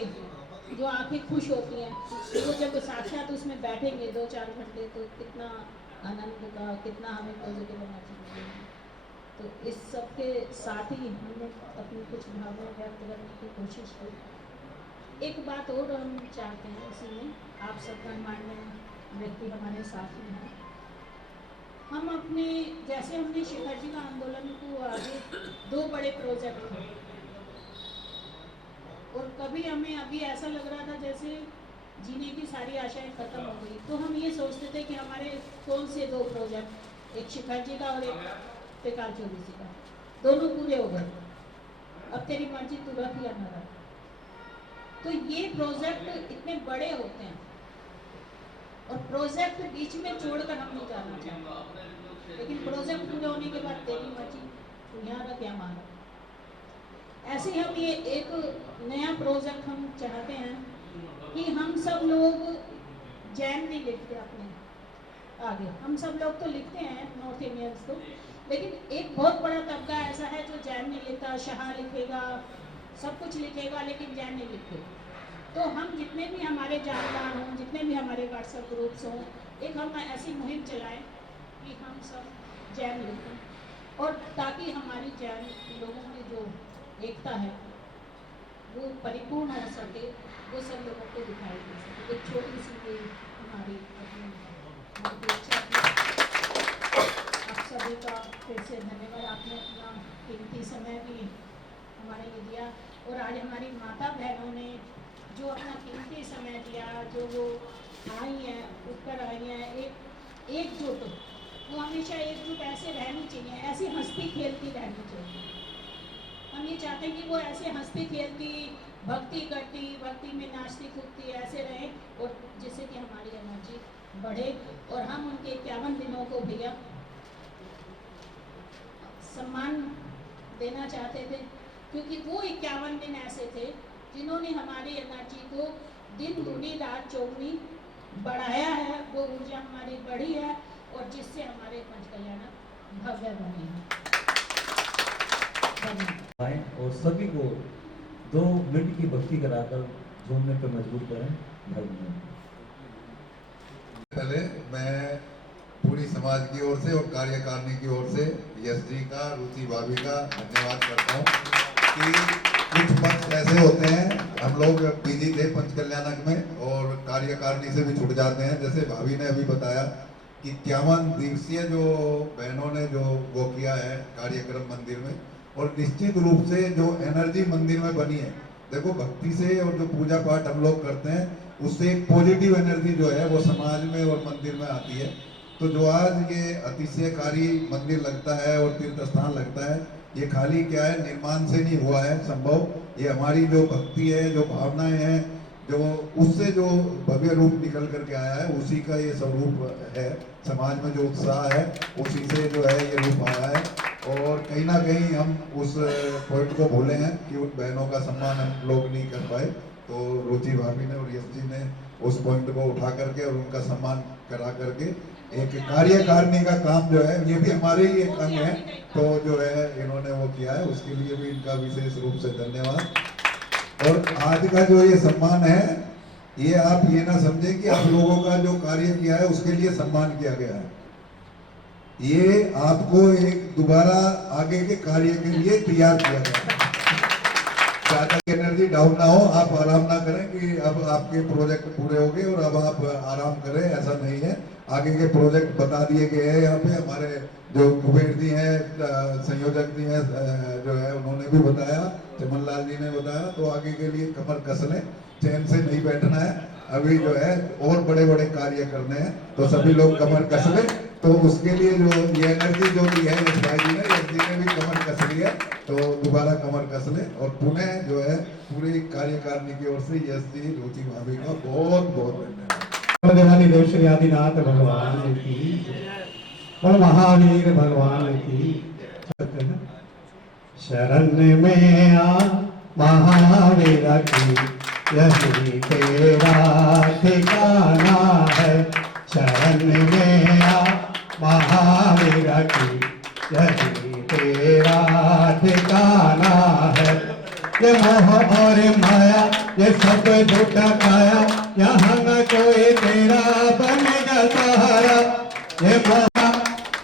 जो आंखें खुश होती हैं, तो वो जब साक्षात उसमें बैठेंगे 2-4 घंटे, तो कितना आनंद का, कितना हमें पॉजिटिव एनर्जी मिलेगी। तो इस सब के साथ ही हमने अपनी कुछ भावनाएं व्यक्त करने की कोशिश की। एक बात और हम चाहते हैं इसी में, आप सब गणमान्य व्यक्ति हमारे साथ में हैं, हम अपने, जैसे हमने शिखर जी का आंदोलन को आगे 2 बड़े प्रोजेक्ट थे, और कभी हमें अभी ऐसा लग रहा था जैसे जीने की सारी आशाएं खत्म हो गई, तो हम ये सोचते थे कि हमारे कौन से 2 प्रोजेक्ट, एक शिखर जी का और एक त्रिकाल 24 का, दोनों पूरे हो गए। अब तेरी मर्जी तू रख या न रख। तो ये प्रोजेक्ट इतने बड़े होते हैं और प्रोजेक्ट बीच में छोड़कर हम नहीं जाना चाहते, लेकिन प्रोजेक्ट पूरे होने के बाद तेरी मर्जी तू यहाँ रख या वहाँ रख। ऐसे ही हम ये एक नया प्रोजेक्ट हम चाहते हैं कि हम सब लोग जैन नहीं लिखते अपने आगे, हम सब लोग तो लिखते हैं नॉर्थ इंडियंस तो, लेकिन एक बहुत बड़ा तबका ऐसा है जो जैन नहीं लिखता, शाह लिखेगा, सब कुछ लिखेगा, लेकिन जैन नहीं लिखते। तो हम जितने भी हमारे जानकार हों, जितने भी हमारे व्हाट्सएप ग्रुप्स हों, एक हम ऐसी मुहिम चलाएं कि हम सब जैन लिखें, और ताकि हमारी जैन लोगों की जो एकता है वो परिपूर्ण हो सके, वो सब लोगों को दिखाई दे सके। एक छोटी सी ये हमारी अपनी इच्छा थी। आप सभी का फिर से धन्यवाद, आपने अपना कीमती समय भी हमारे लिए दिया, और आज हमारी माता बहनों ने जो अपना कीमती समय दिया, जो वो आई हैं, उत्तर आई हैं, एकजुट, वो हमेशा एकजुट ऐसे रहनी चाहिए, ऐसी हंसती खेलती रहनी चाहिए। हम ये चाहते हैं कि वो ऐसे हंसती खेलती, भक्ति करती, भक्ति में नाचती कूदती ऐसे रहे, और जिससे कि हमारी एनर्जी बढ़े। और हम उनके 51 दिनों को भैया सम्मान देना चाहते थे, क्योंकि वो 51 दिन ऐसे थे जिन्होंने हमारी एनर्जी को दिन दूनी रात चौगुनी बढ़ाया है, वो ऊर्जा हमारी बढ़ी है, और जिससे हमारे पंच कल्याणक भव्य बने हैं। और सभी को 2 मिनट की भक्ति कराकर झूमने पर मजबूर करें। धन्यवाद। पहले मैं पूरी समाज की ओर से और कार्यकारिणी की ओर से यश जी का, रुचि भाभी का धन्यवाद करता हूँ कि कुछ पक्ष ऐसे होते हैं, हम लोग बिजी थे पंच कल्याणक में और कार्यकारिणी से भी छूट जाते हैं। जैसे भाभी ने अभी बताया कि 51 दिवसीय जो बहनों ने जो वो किया है कार्यक्रम मंदिर में, और निश्चित रूप से जो एनर्जी मंदिर में बनी है, देखो भक्ति से और जो पूजा पाठ हम लोग करते हैं उससे एक पॉजिटिव एनर्जी जो है वो समाज में और मंदिर में आती है। तो जो आज ये अतिशयकारी मंदिर लगता है और तीर्थ स्थान लगता है, ये खाली क्या है, निर्माण से नहीं हुआ है संभव, ये हमारी जो भक्ति है, जो भावनाएं हैं, जो उससे जो भव्य रूप निकल करके आया है, उसी का ये स्वरूप है। समाज में जो उत्साह है उसी से जो है ये रूप आया है। और कहीं ना कहीं हम उस पॉइंट को भूले हैं कि उन बहनों का सम्मान हम लोग नहीं कर पाए। तो रुचि भाभी ने और यश जी ने उस पॉइंट को उठा करके और उनका सम्मान करा करके एक कार्यकारिणी का काम जो है, ये भी हमारे ही एक अंग है, तो जो है इन्होंने वो किया है, उसके लिए भी इनका विशेष रूप से धन्यवाद। और आज का जो ये सम्मान है, ये आप ये ना समझें कि आप लोगों का जो कार्य किया है उसके लिए सम्मान किया गया है, ये आपको एक दोबारा आगे के कार्य के लिए तैयार किया गया है। ज्यादा एनर्जी डाउन ना हो, आप आराम ना करें कि अब आपके प्रोजेक्ट पूरे हो गए और अब आप आराम करें, ऐसा नहीं है। आगे के प्रोजेक्ट बता दिए गए हैं। यहाँ पे हमारे जो कुबेर जी हैं, संयोजक जी हैं, जो है उन्होंने भी बताया, चमन लाल जी ने बताया। तो आगे के लिए कमर कस लें, चैन से नहीं बैठना है, अभी जो है और बड़े बड़े कार्य करने हैं, तो सभी लोग कमर कस लें। तो उसके लिए जो ये एनर्जी जो दी है यश भाई जी ने भी कमर कस ली है, तो दोबारा कमर कस लें। और पुनः जो है पूरी कार्यकारिणी की ओर से यश जी, रुचि भाभी का बहुत बहुत धन्यवाद। देवानी देव श्री आदिनाथ भगवान की, और महावीर भगवान की शरण में आ महावीर की, यही तेरा ठिकाना है। शरण में आ महावीर की, यही तेरा ठिकाना है। ये मोह और माया ये सब झूठा काया, यहाँ न कोई तेरा बनेगा सहारा। ये मोह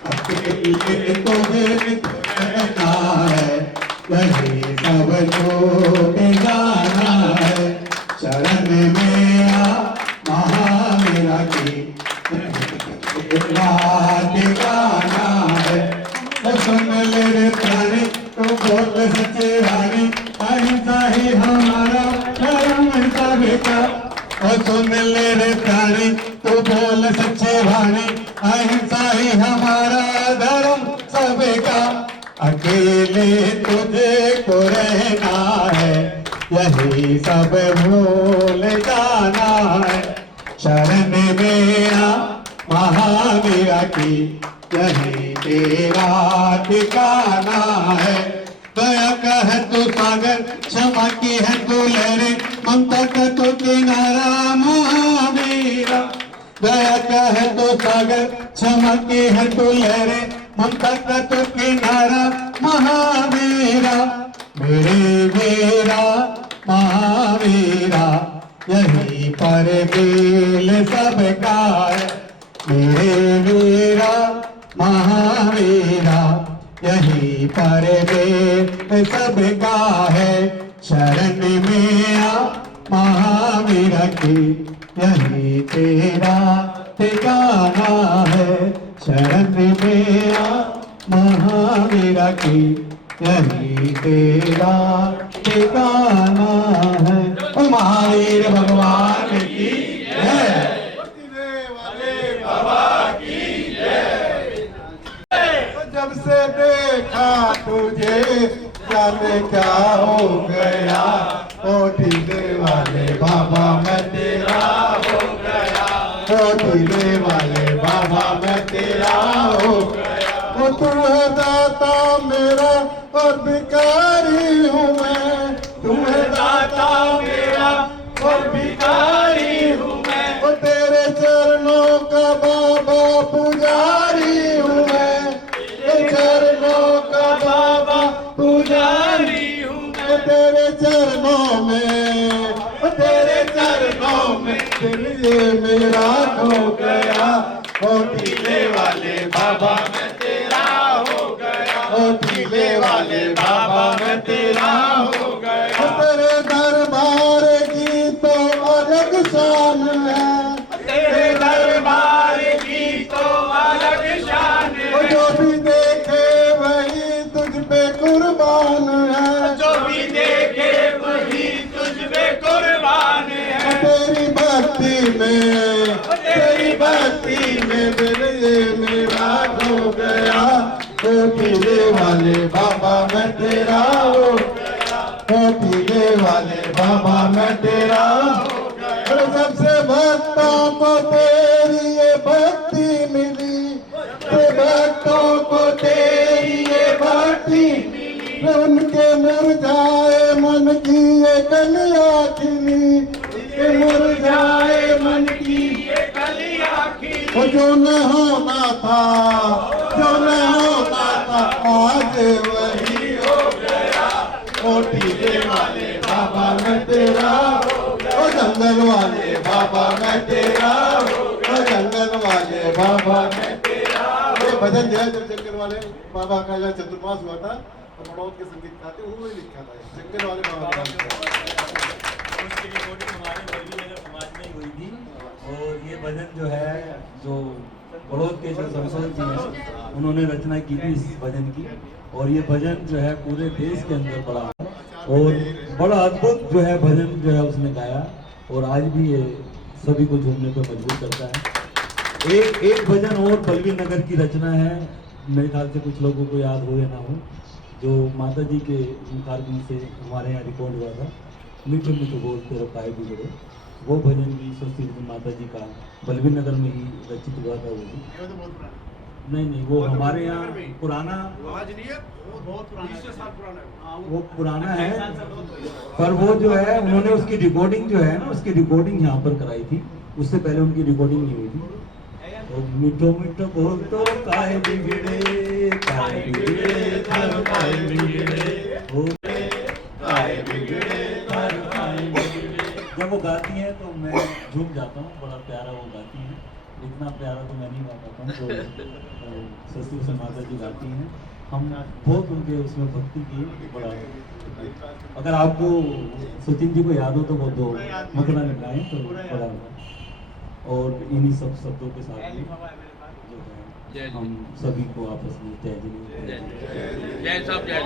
अकेले तुम्हें कहना है, यही सब झूठ जाना है। शरण में आ महावीर की, ठिकाना है। तो सुन ले रे प्राणी, तो बोल सच्चे वाणी, अहिंसा ही हमारा धर्म सबका। और सुन ले रे प्राणी, तो बोल सच्चे वाणी, अहिंसा ही हमारा धर्म सबका। अकेले तुझे को रहना है, यही सब भूल जाना है। शरण में आ महावीर की, यही तेरा ठिकाना है। दया का है तू सागर, क्षमा की है तू लहरें, ममता का तू किनारा महावीर। दया का है तू सागर, क्षमा की है तू लहरें, ममता का तू किनारा महावीरा। मेरे वीरा महावीरा, यही पर दिल सबका है। मेरे वीरा महावीरा, यही पर दिल सबका है। शरण में आ महावीर की, यही तेरा ठिकाना है। शरण में आ महावीर की, यही तेरा ठिकाना है। ओ महावीर भगवान की जय। जब से देखा तुझे जाने क्या हो गया, ओ ढीले वाले बाबा मैं तेरा हो गया, ओ ढीले वाले बाबा मैं तेरा हो गया। ओ तू है दाता मेरा और भिखारी हूँ मैं, तू है दाता मेरा और भिखारी हूँ मैं। ओ तेरे चरणों का बाबा पुजारी हूँ मैं, चरणों का बाबा पुजारी हूँ मैं। तेरे चरणों में, तेरे चरणों में दिल ये मेरा खो गया, ओ ढीले वाले बाबा मैं तेरा हो गया, ओ ढीले वाले बाबा मैं तेरा हो गया। में, तेरी भक्ति में दिल ये मेरा खो गया। ओ टीले वाले बाबा मैं तेरा हो गया, ओ टीले वाले बाबा मैं तेरा हो गया। और सबसे भक्तों को तेरी ये भक्ति मिली, भक्तों को तेरी ये भक्ति मिली। उनके मुरझाए मन की ये कलियां खिली, मुरझाए मन की ये कलियां खिली। जो न होना था, जो न होना था, आज वही हो गया। ओ टीले वाले बाबा मैं तेरा हो गया, ओ जंगल वाले बाबा मैं तेरा हो गया, ओ जंगल वाले बाबा मैं तेरा। ये भजन जो है जब जंगल वाले बाबा का जब चतुर्मास हुआ था तो मनोज के संगीत गाते हुए लिखा था जंगल वाले बाबा का। उसकी रिकॉर्डिंग हमारे बल्बीनगर समाज में ही हुई थी। और ये भजन जो है, जो बड़ौद के जो संसद जी हैं उन्होंने रचना की थी इस भजन की। और ये भजन जो है पूरे देश के अंदर पड़ा और बड़ा अद्भुत जो है भजन जो है उसने गाया। और आज भी ये सभी को झूमने पर मजबूर करता है। एक भजन और बल्बीर नगर की रचना है, मेरे ख्याल से कुछ लोगों को याद हो या ना हो, जो माता जी के मुखारबिन से हमारे यहाँ रिकॉर्ड हुआ था, मीठे मीठे बोल तेरे पाए बिगड़े। वो भजन भी सरस्वती माता जी का बल्बीर नगर में ही रचित हुआ था। वो नहीं, वो हमारे यहाँ पुराना, वो पुराना है, पर वो जो है उन्होंने उसकी रिकॉर्डिंग जो है ना, उसकी रिकॉर्डिंग यहाँ पर कराई थी। उससे पहले उनकी रिकॉर्डिंग नहीं हुई थी। तो मीठो मीठो बोल तो काहे बिगड़े, काहे बिगड़े घर काहे बिगड़े, हो काहे बिगड़े घर काहे बिगड़े। जब वो गाती है तो मैं झूम जाता हूँ, बड़ा प्यारा वो गाती है। इतना प्यारा तो मैं नहीं गा पाता हूँ, तो ससुर से माता जी गाती हैं। हम बहुत उनके उसमें भक्ति की बड़ा। अगर आपको सचिन जी को याद हो तो वो दो मुखड़ा निकालें तो बड़ा होगा। और इन्हीं सब शब्दों के साथ में जो है हम सभी को आपस में जय जय जय सब जय।